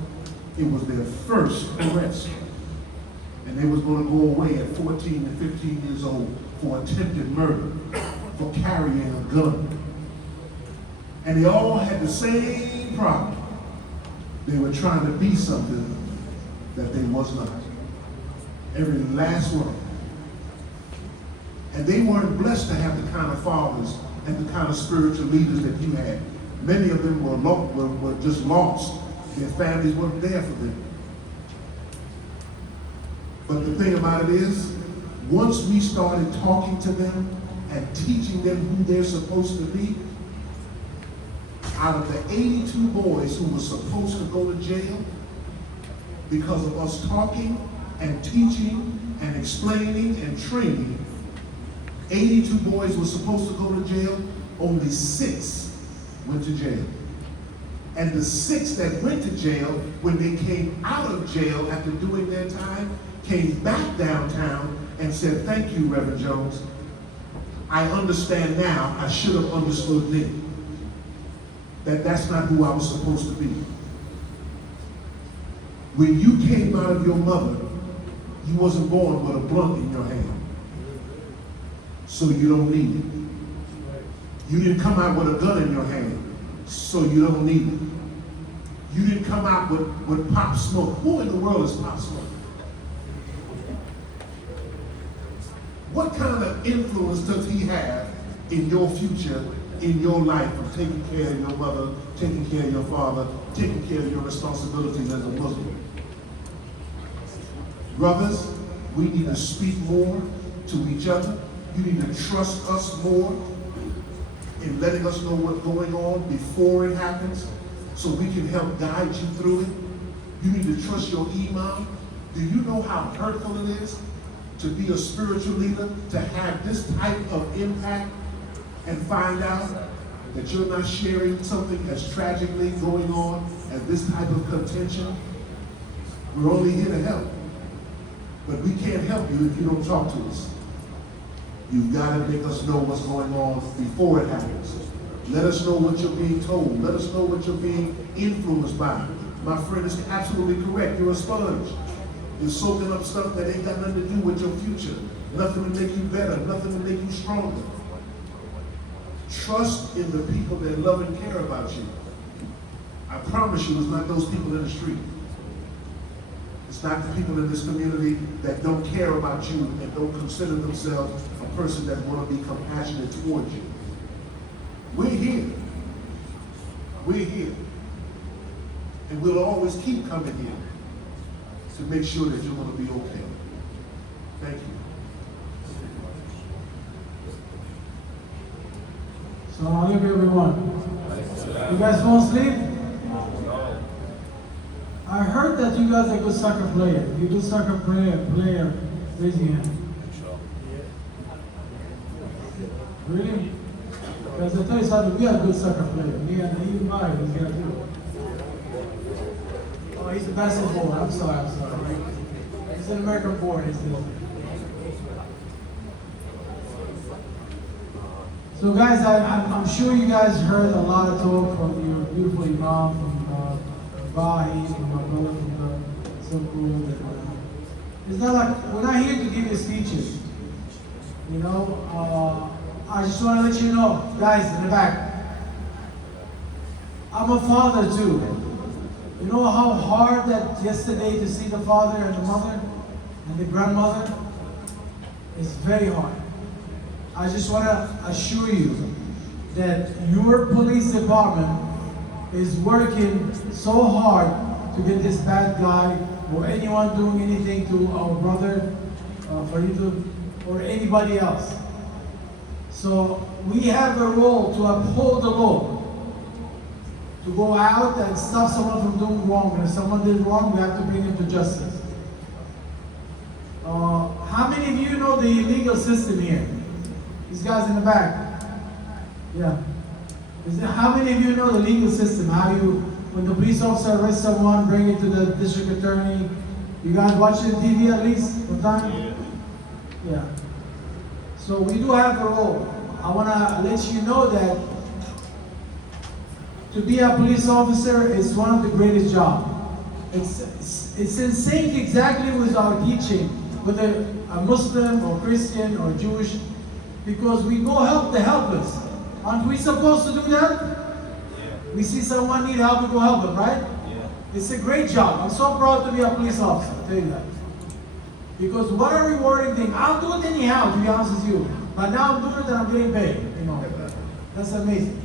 It was their first arrest. And they was going to go away at 14 and 15 years old for attempted murder, for carrying a gun. And they all had the same problem. They were trying to be something that they was not. Every last one. And they weren't blessed to have the kind of fathers and the kind of spiritual leaders that you had. Many of them were just lost. Their families weren't there for them. But the thing about it is, once we started talking to them and teaching them who they're supposed to be, out of the 82 boys who were supposed to go to jail, because of us talking and teaching and explaining and training, 82 boys were supposed to go to jail, only 6 went to jail. And the 6 that went to jail, when they came out of jail after doing their time, came back downtown and said, thank you, Reverend Jones. I understand now, I should have understood then that that's not who I was supposed to be. When you came out of your mother, you wasn't born with a blunt in your hand. So you don't need it. You didn't come out with a gun in your hand, so you don't need it. You didn't come out with Pop Smoke. Who in the world is Pop Smoke? What kind of influence does he have in your future, in your life, of taking care of your mother, taking care of your father, taking care of your responsibilities as a Muslim? Brothers, we need to speak more to each other. You need to trust us more in letting us know what's going on before it happens so we can help guide you through it. You need to trust your imam. Do you know how hurtful it is to be a spiritual leader, to have this type of impact and find out that you're not sharing something as tragically going on as this type of contention? We're only here to help. But we can't help you if you don't talk to us. You've got to make us know what's going on before it happens. Let us know what you're being told. Let us know what you're being influenced by. My friend is absolutely correct. You're a sponge. You're soaking up stuff that ain't got nothing to do with your future. Nothing to make you better. Nothing to make you stronger. Trust in the people that love and care about you. I promise you, it's not those people in the street. It's not the people in this community that don't care about you and don't consider themselves a person that want to be compassionate towards you. We're here. We're here. And we'll always keep coming here to make sure that you're going to be okay. Thank you. Assalamu alaikum, everyone. You guys fall asleep? I heard that you guys are good soccer player. You good soccer player, raise your hand. Really? Because I tell you something, we are good soccer players. Me and even Mari, we got to do. he's a basketball. I'm sorry. He's an American born, isn't he? So guys, I'm sure you guys heard a lot of talk from your beautiful Imam, from Bahi, from my brother from the Silk. It's not like, we're not here to give you speeches. You know, I just want to let you know, guys in the back, I'm a father too. You know how hard that yesterday to see the father and the mother and the grandmother? It's very hard. I just want to assure you that your police department is working so hard to get this bad guy or anyone doing anything to our brother, Faridun, or anybody else. So we have a role to uphold the law, to go out and stop someone from doing wrong. And if someone did wrong, we have to bring him to justice. How many of you know the legal system here? These guys in the back. Yeah. How many of you know the legal system? How you, when the police officer arrests someone, bring it to the district attorney. You guys watching TV at least one time? Yeah. So we do have a role. I want to let you know that to be a police officer is one of the greatest jobs. It's in sync exactly with our teaching, whether a Muslim or Christian or Jewish, because we go help the helpless. Aren't we supposed to do that? Yeah. We see someone need help, we go help them, right? Yeah. It's a great job. I'm so proud to be a police officer, I'll tell you that. Because what a rewarding thing. I'll do it anyhow, to be honest with you. But now I'm doing it and I'm getting paid, you know. That's amazing.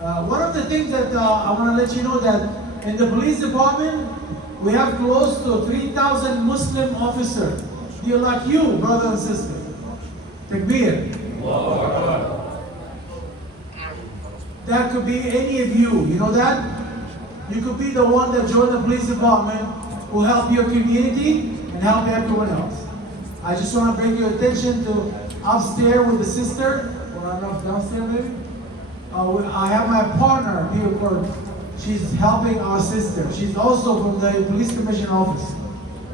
One of the things that I want to let you know that in the police department, we have close to 3,000 Muslim officers. They're like you, brother and sister. Takbir. That could be any of you. You know that? You could be the one that joined the police department who help your community and help everyone else. I just want to bring your attention to upstairs with the sister, or I don't know if downstairs maybe. I have my partner here, she's helping our sister. She's also from the police commissioner office.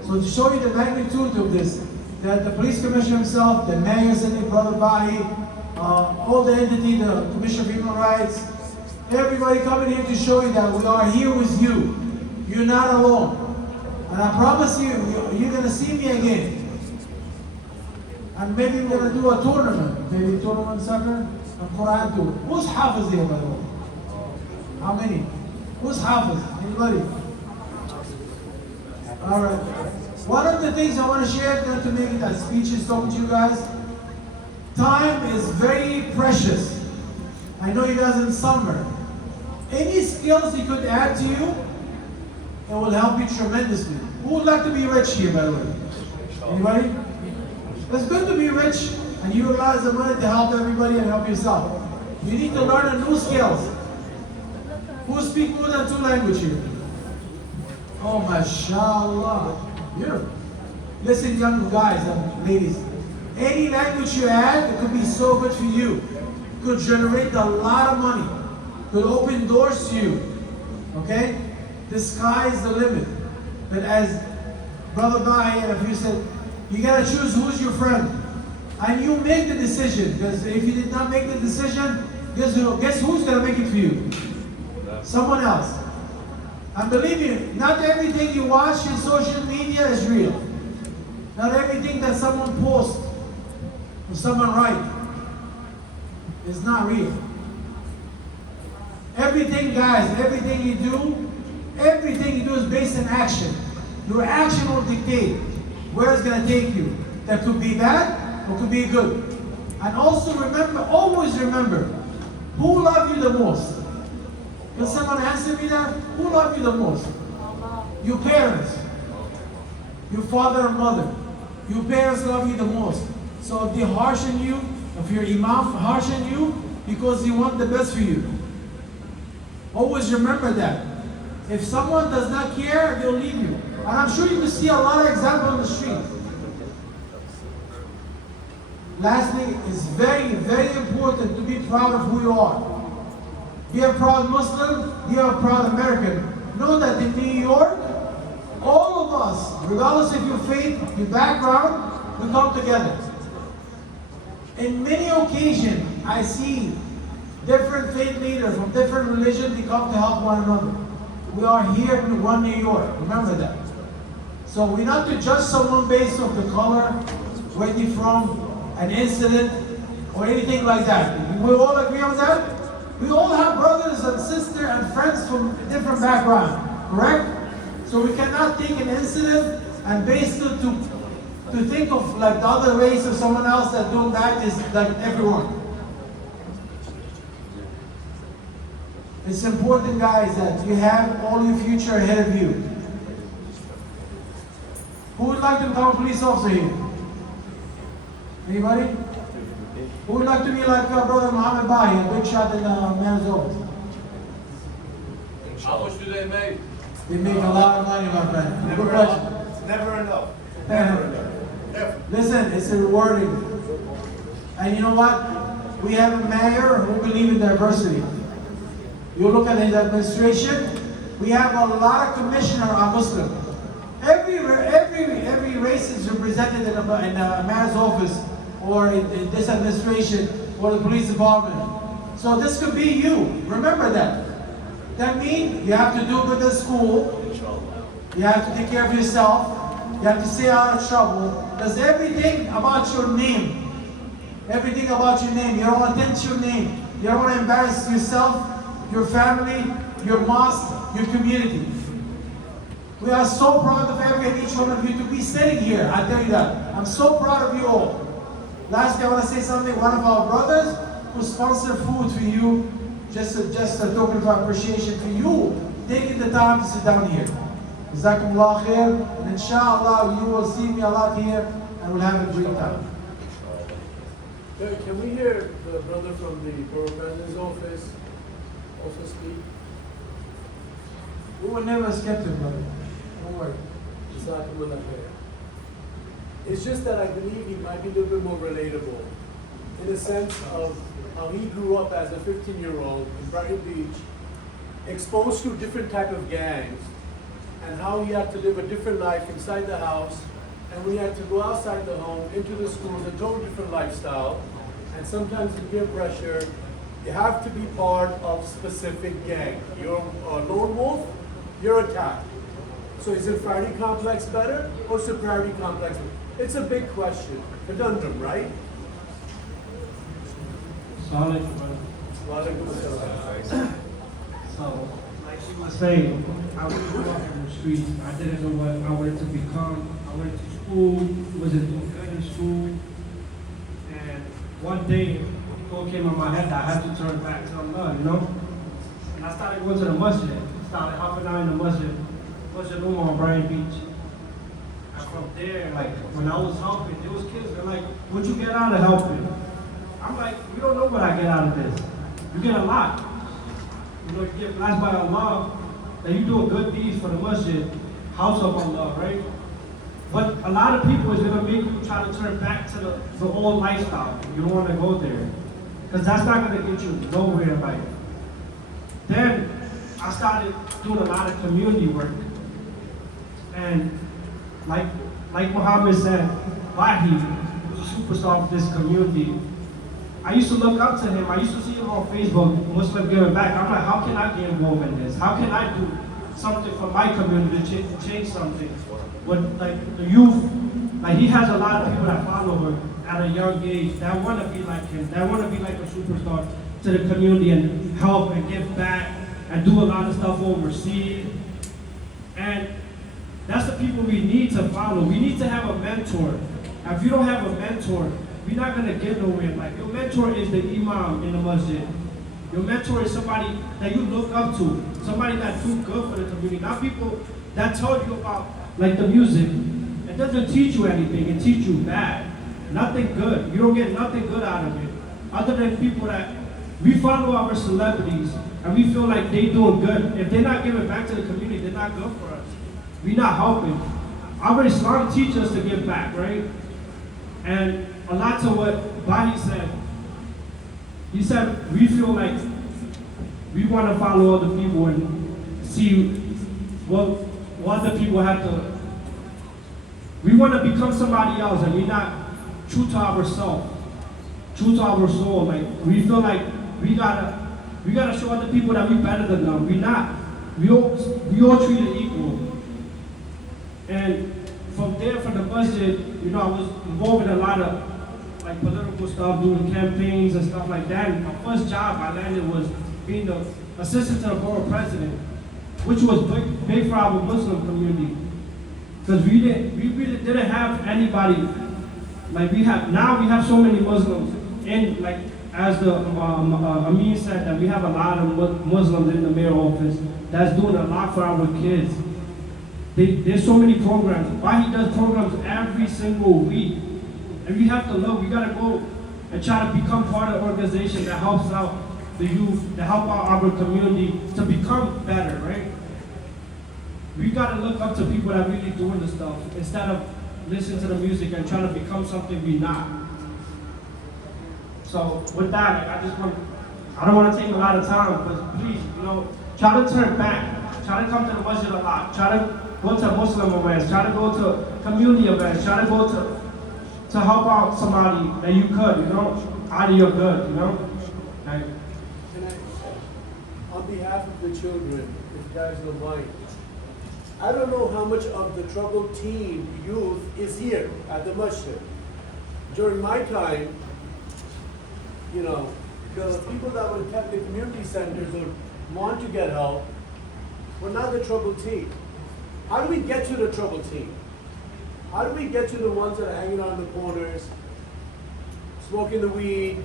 So to show you the magnitude of this, that the police commissioner himself, the mayor, Senator Brother Bahi, all the entity, the Commission of Human Rights, everybody coming here to show you that we are here with you. You're not alone. And I promise you, you're going to see me again. And maybe we're going to do a tournament. Maybe tournament soccer and Quran too. Who's Hafiz here, by the way? How many? Who's Hafiz? Anybody? All right. One of the things I want to share, not to make it a speech is talking to you guys. Time is very precious. I know you guys in summer. Any skills you could add to you, it will help you tremendously. Who would like to be rich here, by the way? Anybody? It's good to be rich and you utilize the money to help everybody and help yourself. You need to learn new skills. Who speaks more than 2 languages here? Oh, mashallah. Beautiful. Listen, young guys and ladies. Any language you add, it could be so good for you. It could generate a lot of money. It could open doors to you. Okay? The sky is the limit. But as Brother Bahi and a few said, you gotta choose who's your friend. And you make the decision. Because if you did not make the decision, guess who's gonna make it for you? Someone else. And believe me, not everything you watch in social media is real. Not everything that someone posts or someone writes is not real. Everything, guys, everything you do is based on action. Your action will dictate where it's going to take you. That could be bad or could be good. And also remember, always remember, who loves you the most? Can someone answer me that? Who loves you the most? Your parents. Your father and mother. Your parents love you the most. So if they harsh on you, if your imam harsh on you, because they want the best for you. Always remember that. If someone does not care, they'll leave you. And I'm sure you can see a lot of examples on the street. Lastly, it's very, very important to be proud of who you are. Be a proud Muslim, be a proud American. Know that in New York, regardless of your faith, your background, we come together. In many occasions, I see different faith leaders from different religions, they come to help one another. We are here in one New York, remember that. So we're not to judge someone based on the color, where they're from, an incident, or anything like that. We all agree on that? We all have brothers and sisters and friends from different backgrounds, correct? So we cannot take an incident and base it to think of like the other race or someone else that doing that is like everyone. It's important, guys, that you have all your future ahead of you. Who would like to become a police officer here? Anybody? Who would like to be like Brother Muhammad Bahi, a big shot in the man's office? How much do they make? They make a lot of money, my friend. Good question. It's never enough. Never. Listen, it's rewarding. And you know what? We have a mayor who believes in diversity. You look at his administration, we have a lot of commissioners are Muslim. Every race is represented in a mayor's office or in this administration or the police department. So this could be you. Remember that. That means you have to do good at school. You have to take care of yourself. You have to stay out of trouble. There's everything about your name. Everything about your name. You don't want to taint your name. You don't want to embarrass yourself, your family, your mosque, your community. We are so proud of every and each one of you to be sitting here. I tell you that. I'm so proud of you all. Lastly, I want to say something. One of our brothers who sponsored food for you, just a token of appreciation for you, taking the time to sit down here. Jazakumullah khair. And inshallah, you will see me a lot here and we'll have a great time. Can we hear the brother from the Borough President's office also speak? We will never skip it, brother. Don't worry. Jazakumullah khair. It's just that I believe he might be a little bit more relatable in the sense of how he grew up as a 15-year-old in Brighton Beach, exposed to different type of gangs, and how he had to live a different life inside the house, and when he had to go outside the home, into the schools, a totally different lifestyle, and sometimes in peer pressure, you have to be part of specific gang. You're a lone wolf, you're attacked. So is inferiority complex better or superiority complex better? It's a big question, conundrum, right? Solid. So, like she was saying, I grew up in the streets. I didn't know what I wanted to become. I went to school, wasn't doing good in school. And one day, a thought came in my head that I had to turn back to Allah, you know? And I started going to the masjid. Started hopping out in the masjid. Masjid Umar on Brighton Beach. And from there, like, when I was helping, there was kids, they're like, what'd you get out of helping? I'm like, you don't know what I get out of this. You get a lot. You know, you get blessed by Allah, that you do a good deeds for the masjid, house of Allah, right? But a lot of people is gonna make you try to turn back to the old lifestyle. You don't wanna go there. Because that's not gonna get you nowhere in life. Then I started doing a lot of community work. And like Muhammad said, Wahi was a superstar of this community. I used to look up to him. I used to see him on Facebook, Muslim giving back. I'm like, how can I get involved in this? How can I do something for my community to change something? With like the youth, like he has a lot of people that follow him at a young age that want to be like him, that want to be like a superstar to the community and help and give back and do a lot of stuff overseas. And that's the people we need to follow. We need to have a mentor. If you don't have a mentor, we're not going to get nowhere in life. Your mentor is the imam in the masjid. Your mentor is somebody that you look up to, somebody that do good for the community, not people that tell you about like the music. It doesn't teach you anything, it teaches you bad. Nothing good. You don't get nothing good out of it. Other than people that, we follow our celebrities and we feel like they doing good. If they're not giving back to the community, they're not good for us. We're not helping. Our Islam teaches us to give back, right? And a lot to what Bahi said. He said, we feel like we want to follow other people and see what other people have to we want to become somebody else, and we're not true to ourselves, true to our soul. Like we feel like we gotta show other people that we better than them. We not. We all treated equal. And from there, from the budget, you know, I was involved in a lot of like political stuff, doing campaigns and stuff like that. And my first job I landed was being the assistant to the borough president, which was big for our Muslim community. Because we really didn't have anybody, like we have so many Muslims. And like, as the Amin said, that we have a lot of Muslims in the mayor office that's doing a lot for our kids. There's so many programs. Why he does programs every single week. And we have to look, we gotta go and try to become part of an organization that helps out the youth, that help out our community to become better, right? We gotta look up to people that really doing the stuff instead of listening to the music and trying to become something we're not. So with that, like, I don't want to take a lot of time, but please, you know, try to turn back. Try to come to the masjid a lot. Try to go to Muslim events. Try to go to community events. Try to go to help out somebody that you could, you know, out of your good, you know. Like, Can I, on behalf of the children, if you guys don't mind, I don't know how much of the troubled teen youth is here at the masjid. During my time, you know, the people that would attend the community centers or want to get help were not the troubled teen. How do we get to the troubled teen? How do we get to the ones that are hanging out in the corners, smoking the weed,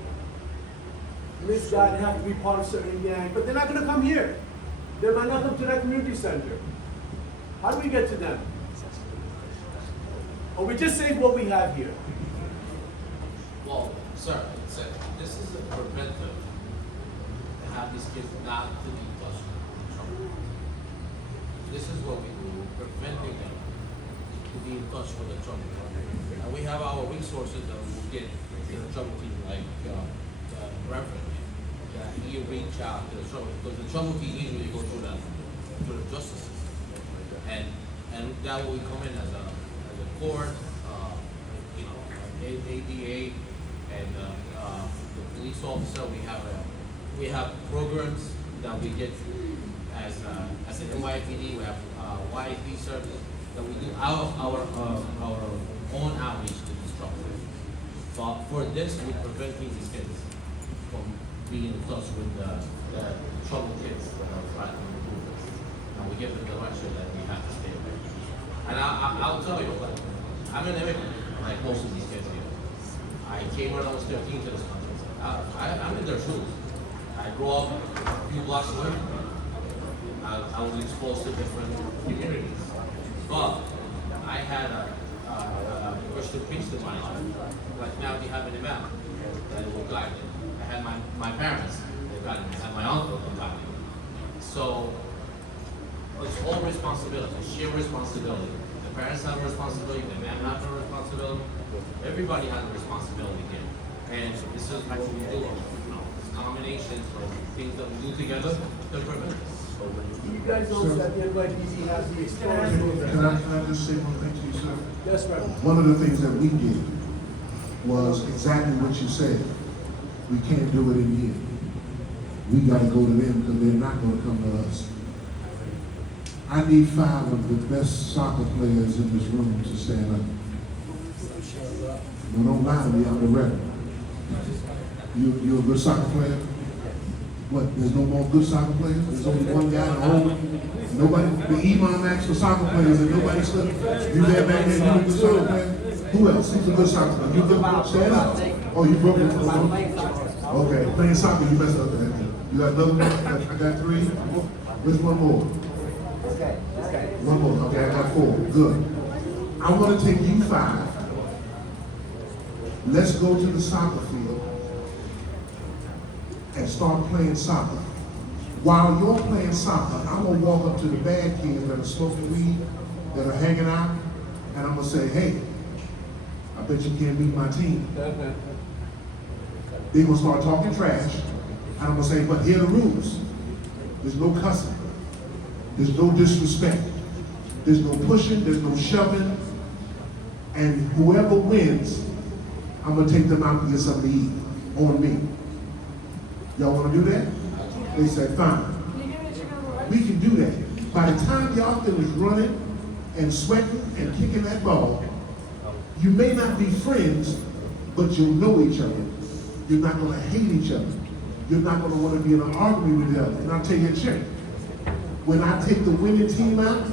misguided, have to be part of certain gang, but they're not going to come here. They might not come to that community center. How do we get to them? Or we just say what we have here. Well, sir, this is a preventive to have these kids not to be touched with trouble. This is what we do, preventing them to be in touch with the trouble. And we have our resources that we will get to the trouble team, like reference, that he reach out to the trouble, because the trouble team usually go through the justice system. And that will come in as a court, you know, ADA, and the police officer. We have programs that we get as an NYPD. We have YAP service that we do our own outreach to these trouble. But for this, we're preventing these kids from being in touch with the trouble kids that are trying to remove us. And we give them the direction that we have to stay away. And I'll tell you, like, I'm an immigrant, like most of these kids here. I came when I was 13 to this country. I'm in their shoes. I grew up a few blocks away. I was exposed to different communities. But I had a Christian priest in my life. Like now you have an imam that will guide me. I had my parents that guided me. I had my uncle that guided me. So it's all responsibility, sheer responsibility. The parents have a responsibility, the man has a responsibility. Everybody has a responsibility here. And this is what we do, you know, it's combinations of things that we do together to prevent this. You guys know that the NYPD has the exposure program. Can I just say one thing to you, sir? Yes, right. One of the things that we did was exactly what you said. We can't do it in here. We gotta go to them because they're not gonna come to us. I need 5 of the best soccer players in this room to stand up. No, don't lie to me, I'm the record. You're a good soccer player? What, there's no more good soccer players? There's only one guy at home? Nobody, the Imam acts for soccer players and nobody stood. You there back there, you a good soccer player? Who else? Who's a good soccer player? You good? Stand up. Oh, you broke it for the Okay, playing soccer, you messed up that. You got another one? I got 3. Where's one more? One more. Okay, I got 4. Good. I want to take you 5. Let's go to the soccer field and start playing soccer. While you're playing soccer, I'm gonna walk up to the bad kids that are smoking weed, that are hanging out, and I'm gonna say, hey, I bet you can't beat my team. They're gonna start talking trash, and I'm gonna say, but here are the rules. There's no cussing. There's no disrespect. There's no pushing, there's no shoving. And whoever wins, I'm gonna take them out to get something to eat on me. Y'all wanna do that? They said, fine. We can do that. By the time y'all finish running and sweating and kicking that ball, you may not be friends, but you'll know each other. You're not gonna hate each other. You're not gonna wanna be in an argument with each other. And I'll tell you a trick. When I take the winning team out,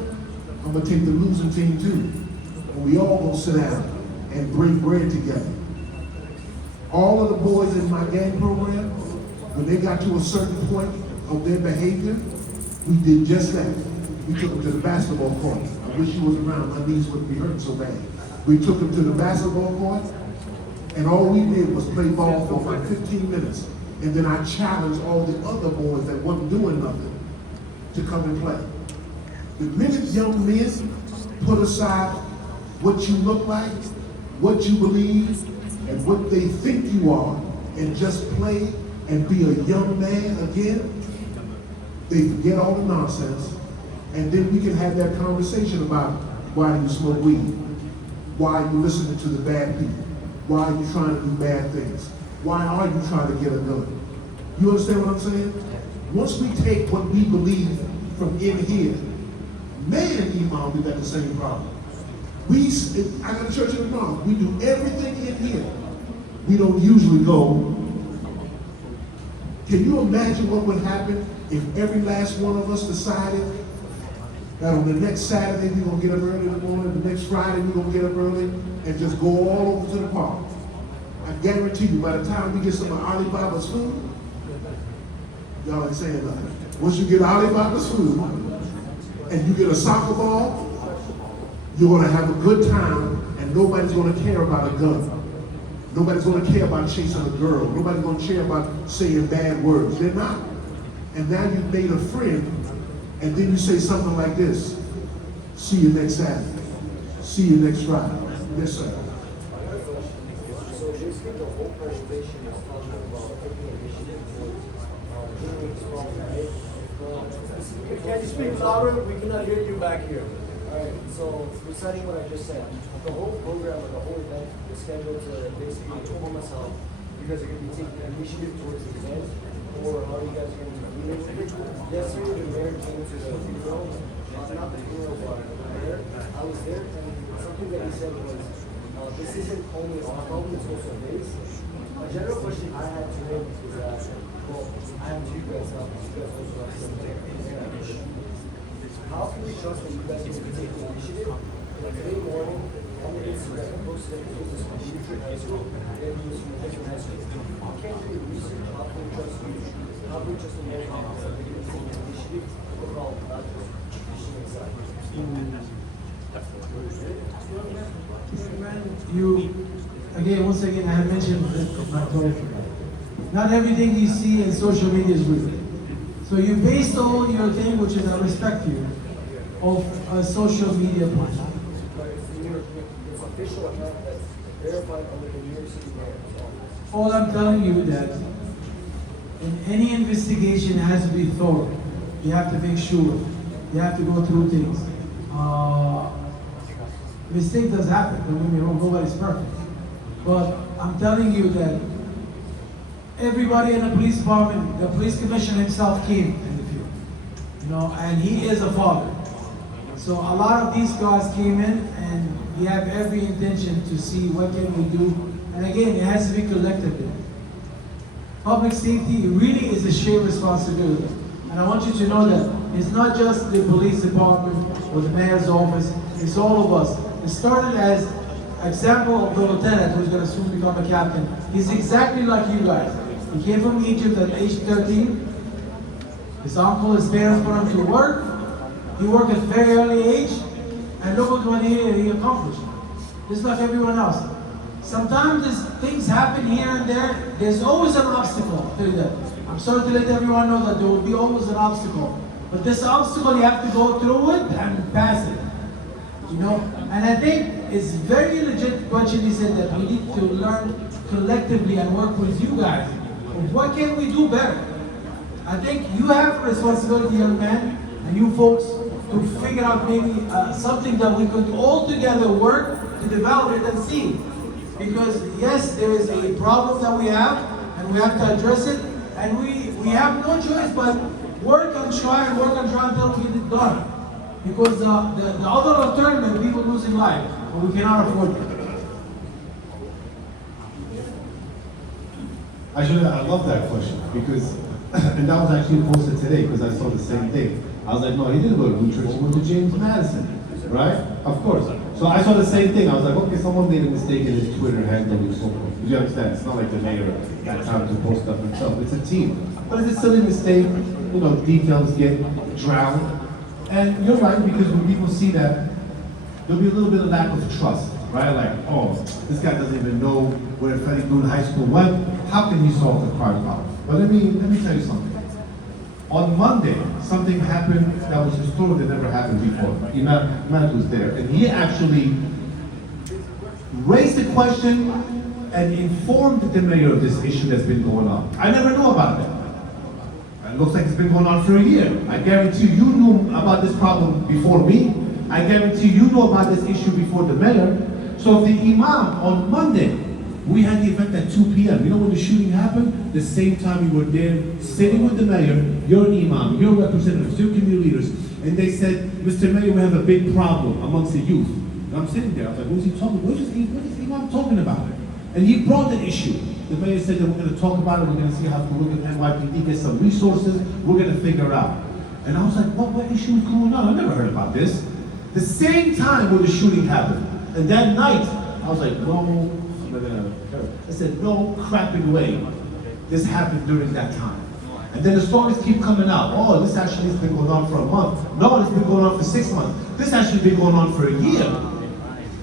I'm gonna take the losing team too. And we all gonna sit down and break bread together. All of the boys in my gang program, when they got to a certain point of their behavior, we did just that. We took them to the basketball court. I wish you was around, my knees wouldn't be hurting so bad. We took them to the basketball court, and all we did was play ball for about 15 minutes. And then I challenged all the other boys that wasn't doing nothing to come and play. The minute young men put aside what you look like, what you believe, and what they think you are, and just play and be a young man again, they forget all the nonsense, and then we can have that conversation about why you smoke weed, why you listening to the bad people, why are you trying to do bad things, why are you trying to get a gun? You understand what I'm saying? Once we take what we believe from in here, man and Imam, we got the same problem. I got a church in the Bronx. We do everything in here. We don't usually go. Can you imagine what would happen if every last one of us decided that on the next Saturday we're gonna get up early in the morning, the next Friday we're gonna get up early and just go all over to the park? I guarantee you, by the time we get some of Alibaba's food, y'all ain't saying nothing. Once you get Alibaba's food and you get a soccer ball, you're gonna have a good time and nobody's gonna care about a gun. Nobody's gonna care about chasing a girl. Nobody's gonna care about saying bad words. They're not. And now you've made a friend, and then you say something like this: see you next Saturday. See you next Friday. Yes, sir. So basically the whole presentation is talking about taking initiative towards doing strong, right? Can you speak louder? We cannot hear you back here. Alright, so reciting what I just said, the whole program or the whole event is scheduled to basically, I told myself, you guys are going to be taking initiative towards the event, or how you guys are going to be dealing with it. Yesterday, the mayor came to the funeral, not the funeral, but the mayor. I was there, and something that he said was, this isn't only our problem, it's also his. A general question I had to him is that, well, I have two guys now, you guys also have some how can we trust that you guys are going to be taking initiative? Today morning, on the Instagram, I posted that he was from Future High School, and he was from a different high school. How can we research? How can we trust you? How can we trust the mayor office that they're going to take initiative overall, not just pushing aside? Once again, I have mentioned this, my talk. Not everything you see in social media is real. So you based all your thing, which is I respect you, of a social media platform. It's official account that's verified under the New York City mayor. All I'm telling you that in any investigation it has to be thorough. You have to make sure. You have to go through things. Mistake does happen, don't get me wrong, nobody's perfect. But I'm telling you that everybody in the police department, the police commissioner himself came in the field. You know, and he is a father. So a lot of these guys came in and we have every intention to see what can we do. And again, it has to be collectively. Public safety really is a shared responsibility. And I want you to know that it's not just the police department or the mayor's office, it's all of us. It started as example of the lieutenant who's going to soon become a captain. He's exactly like you guys. He came from Egypt at age 13. His uncle, his parents put him to work. He worked at a very early age. And look what he accomplished. Just like everyone else. Sometimes things happen here and there. There's always an obstacle. I'll tell you that. I'm sorry to let everyone know that there will be always an obstacle. But this obstacle, you have to go through it and pass it. You know? And I think it's very legit question he said that we need to learn collectively and work with you guys. What can we do better? I think you have a responsibility, young man, and you folks, to figure out maybe something that we could all together work to develop it and see. Because yes, there is a problem that we have, and we have to address it, and we have no choice but work and try until we get it done. Because the other alternative, people losing life, but we cannot afford it. I love that question because, and that was actually posted today because I saw the same thing. I was like, no, he didn't go to New Church, he went to James Madison, right? Of course. So I saw the same thing. I was like, okay, someone made a mistake in his Twitter handle and so forth. Do you understand? It's not like the mayor got time to post stuff himself. It's a team. But it's a silly mistake. You know, details get drowned. And you're right, because when people see that, there'll be a little bit of lack of trust, right? Like, oh, this guy doesn't even know where Faridun High School went. How can he solve the crime problem? But let me tell you something. On Monday, something happened that was historic that never happened before. Imad was there, and he actually raised the question and informed the mayor of this issue that's been going on. I never knew about it. It looks like it's been going on for a year. I guarantee you knew about this problem before me. I guarantee you know about this issue before the mayor. So if the imam on Monday, we had the event at 2 p.m. You know when the shooting happened? The same time we were there sitting with the mayor, your imam, your representatives, your community leaders, and they said, Mr. Mayor, we have a big problem amongst the youth. And I'm sitting there, I was like, who's he talking? What is imam talking about? And he brought the issue. The mayor said that we're going to talk about it, we're going to see how to look at NYPD, get some resources, we're going to figure out. And I was like, what issue is going on? I never heard about this. The same time when the shooting happened. And that night, I was like, no, I said, no crapping way. This happened during that time. And then the stories keep coming out. Oh, this actually has been going on for a month. No, it's been going on for 6 months. This actually been going on for a year.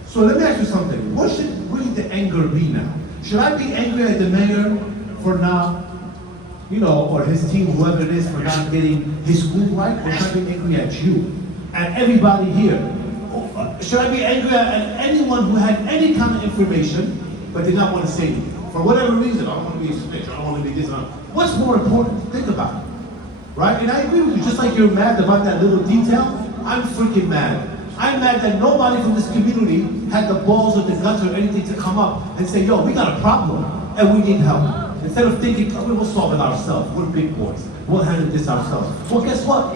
So let me ask you something. What should really the anger be now? Should I be angry at the mayor for not, or his team, whoever it is, for not getting his school right? Or should I be angry at you? At everybody here? Should I be angry at anyone who had any kind of information but did not want to say it? For whatever reason, I don't want to be a snitch, I don't want to be this. What's more important? Think about it. Right? And I agree with you, just like you're mad about that little detail, I'm freaking mad. I'm mad that nobody from this community had the balls or the guts or anything to come up and say, yo, we got a problem and we need help. Instead of thinking, oh, we'll solve it ourselves, we're big boys, we'll handle this ourselves. Well, guess what?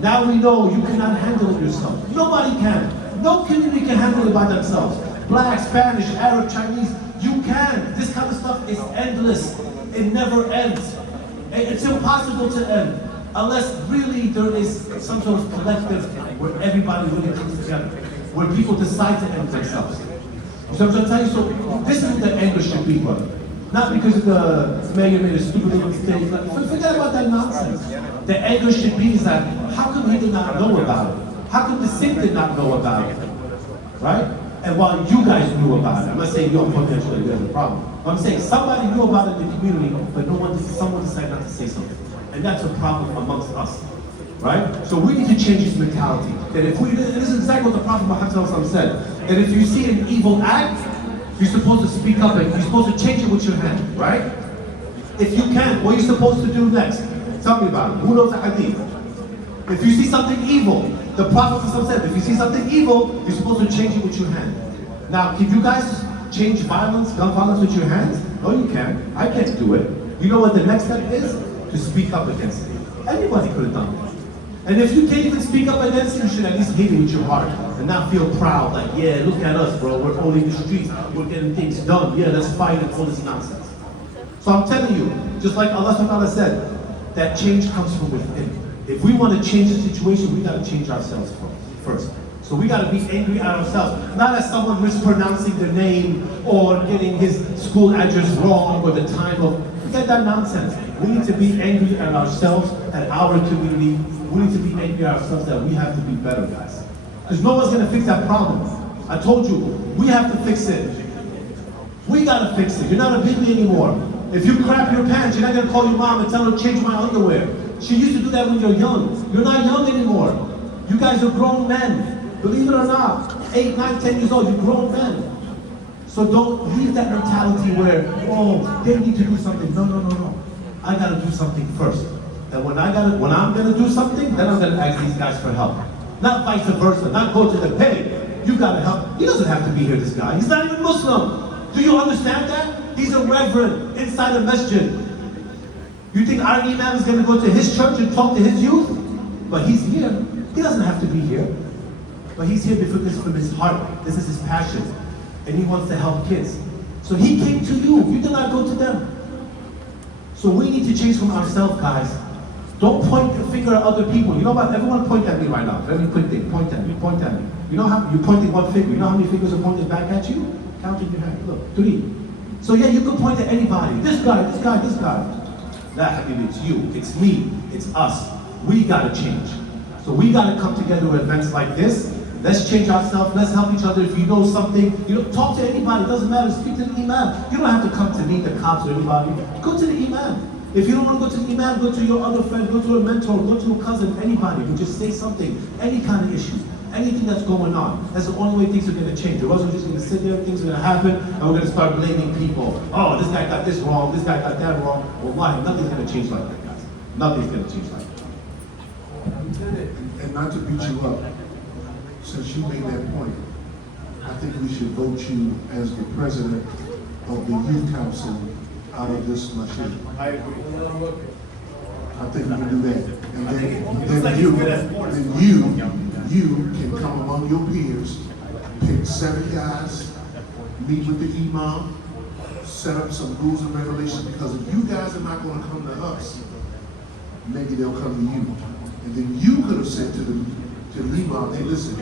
Now we know you cannot handle it yourself. Nobody can. No community can handle it by themselves. Black, Spanish, Arab, Chinese, you can. This kind of stuff is endless. It never ends. It's impossible to end unless really there is some sort of collective where everybody really comes together, where people decide to end themselves. So I'm trying to tell you, so this is what the anger should be, brother. Not because the mayor made a stupid mistake. Forget about that nonsense. The anger should be is that, how come he did not know about it? How come the city did not know about it? Right? And while you guys knew about it, I'm not saying you're potentially there's a problem. I'm saying somebody knew about it in the community, but someone decided not to say something. And that's a problem amongst us. Right? So we need to change this mentality. That if this is exactly what the Prophet Muhammad said, that if you see an evil act, you're supposed to speak up and you're supposed to change it with your hand, right? If you can, what are you supposed to do next? Tell me about it. Who knows the hadith? If you see something evil, the Prophet said, if you see something evil, you're supposed to change it with your hand. Now, can you guys change violence, gun violence with your hands? No, you can't. I can't do it. You know what the next step is? To speak up against it. Anybody could have done it. And if you can't even speak up against it, you should at least hate it with your heart and not feel proud, like, yeah, look at us, bro, we're holding the streets, we're getting things done, yeah, let's fight and all this nonsense. So I'm telling you, just like Allah subhanahu wa ta'ala said, that change comes from within. If we want to change the situation, we got to change ourselves first. So we got to be angry at ourselves, not at someone mispronouncing their name or getting his school address wrong or the time of, forget that nonsense. We need to be angry at ourselves, at our community. We need to be angry at ourselves that we have to be better, guys. Because no one's going to fix that problem. I told you, we have to fix it. We got to fix it. You're not a baby anymore. If you crap your pants, you're not going to call your mom and tell her to change my underwear. She used to do that when you're young. You're not young anymore. You guys are grown men. Believe it or not, 8, 9, 10 years old, you're grown men. So don't leave that mentality where, oh, they need to do something. No. I got to do something first. And when I'm gonna do something, then I'm gonna ask these guys for help. Not vice versa, not go to them, hey, You gotta help. He doesn't have to be here, this guy. He's not even Muslim. Do you understand that? He's a reverend inside a masjid. You think our imam is gonna go to his church and talk to his youth? But he's here. He doesn't have to be here. But he's here because this is from his heart. This is his passion. And he wants to help kids. So he came to you. You did not go to them. So we need to change from ourselves, guys. Don't point the finger at other people. You know what? Everyone point at me right now. Very quick thing. Point at me. Point at me. You know how you're pointing one finger. You know how many fingers are pointing back at you? Count in your hand. Look, 3. So yeah, you can point at anybody. This guy, this guy, this guy. Nah, Habibi, it's you. It's me. It's us. We gotta change. So we gotta come together with events like this. Let's change ourselves. Let's help each other. If you know something, talk to anybody. It doesn't matter. Speak to the imam. You don't have to come to me, the cops, or anybody. Go to the imam. If you don't want to go to the imam, go to your other friend, go to a mentor, go to a cousin, anybody. You just say something, any kind of issue, anything that's going on. That's the only way things are going to change. Or else we're just going to sit there, things are going to happen, and we're going to start blaming people. Oh, this guy got this wrong, this guy got that wrong. Well, why? Nothing's going to change like that, guys. Nothing's going to change like that. And not to beat you up, since you made that point, I think we should vote you as the president of the youth council out of this machine. I agree. I think we can do that. And then you can come among your peers, pick 7 guys, meet with the imam, set up some rules and regulations, because if you guys are not going to come to us, maybe they'll come to you. And then you could have said to the imam, hey, listen,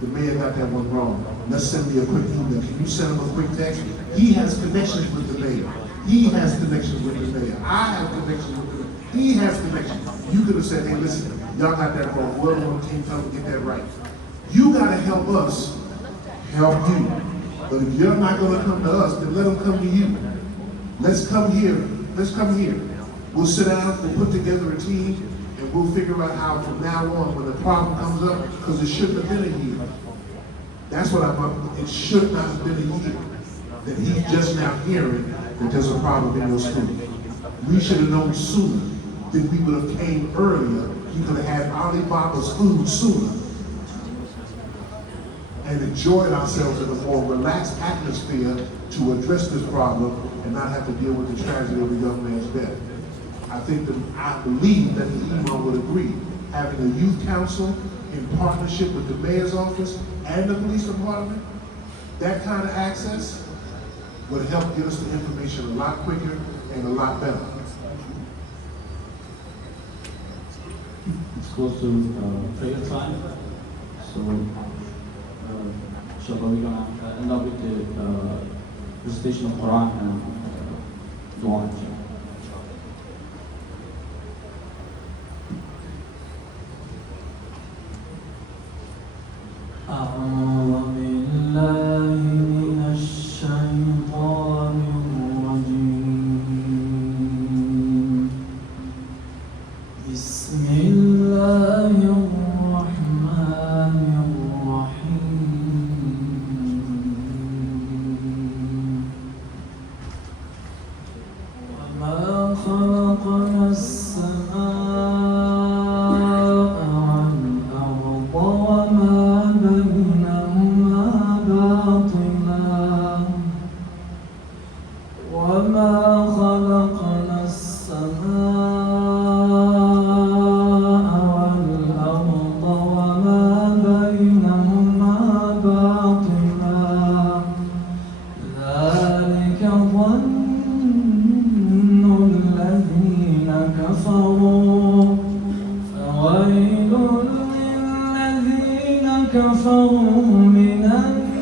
the mayor got that one wrong. Let's send me a quick email. Can you send him a quick text? He has connections with the mayor. He has connections with the mayor. I have connections with the mayor. He has connections. You could have said, hey, listen, y'all got that wrong. Whoever on the team tell them to get that right. You got to help us help you. But if you're not going to come to us, then let them come to you. Let's come here. Let's come here. We'll sit down, we'll put together a team, and we'll figure out how from now on, when the problem comes up, because it shouldn't have been a year. That's what it should not have been a year. That he's just now hearing that there's a problem in your school. We should have known sooner. Then we would have came earlier. You could have had Alibaba's food sooner. And enjoyed ourselves in a more relaxed atmosphere to address this problem and not have to deal with the tragedy of a young man's death. I believe that the imam would agree. Having a youth council in partnership with the mayor's office and the police department, that kind of access would help get us the information a lot quicker and a lot better. It's close to prayer time, so inshallah we're gonna end up with the recitation of Quran and dua. أعوذ بالله من الشيطان الرجيم بسم الله الرحمن الرحيم وما خلقنا السماء والأرض وما بينهما باطلا وما خلقنا السماء والأرض وما بينهما باطلا ذلك ظن الذين كفروا فويل للذين كفروا من النار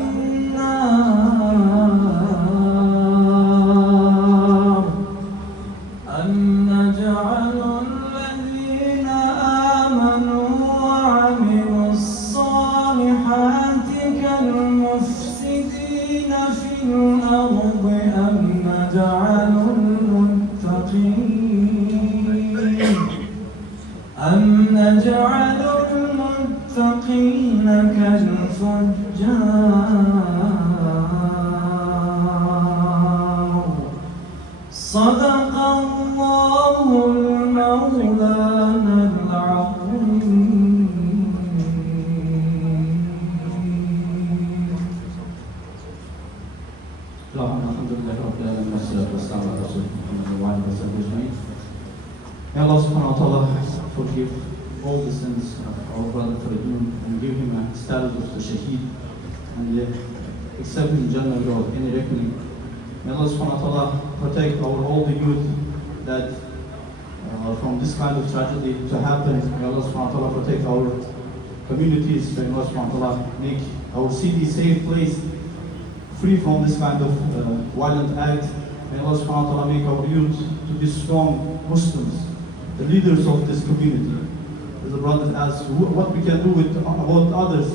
أم نجعل الذين آمنوا وعملوا الصالحات كالمفسدين في الأرض أم نجعل المتقين كالفجار صدق الله المولانا العظيم all the sins of our brother Faridun and give him a status of the shaheed and accept him Jannah without any reckoning. May Allah subhanahu wa ta'ala protect all the youth that from this kind of tragedy to happen. May Allah subhanahu wa ta'ala protect our communities. May Allah subhanahu wa ta'ala make our city a safe place, free from this kind of violent act. May Allah subhanahu wa ta'ala make our youth to be strong Muslims, the leaders of this community. As the brothers asked, what we can do about others.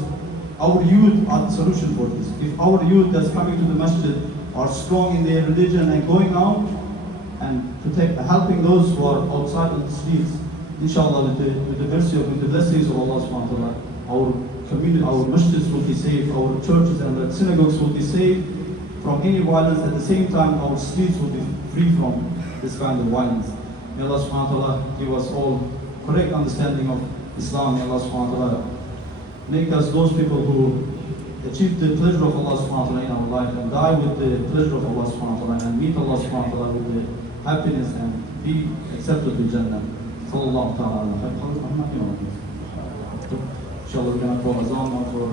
Our youth are the solution for this. If our youth that's coming to the masjid are strong in their religion and going out and helping those who are outside on the streets, inshallah, with the mercy of, with the blessings of Allah subhanahu wa ta'ala, our community, our masjids will be safe, our churches and our synagogues will be safe from any violence. At the same time, our streets will be free from this kind of violence. May Allah subhanahu wa ta'ala give us all correct understanding of Islam. May Allah subhanahu wa ta'ala make us those people who achieve the pleasure of Allah subhanahu wa ta'ala in our life and die with the pleasure of Allah subhanahu wa ta'ala and meet Allah subhanahu wa ta'ala with the happiness and be accepted in Jannah. Sallallahu ta'ala. Inshallah, we're going to call Azan for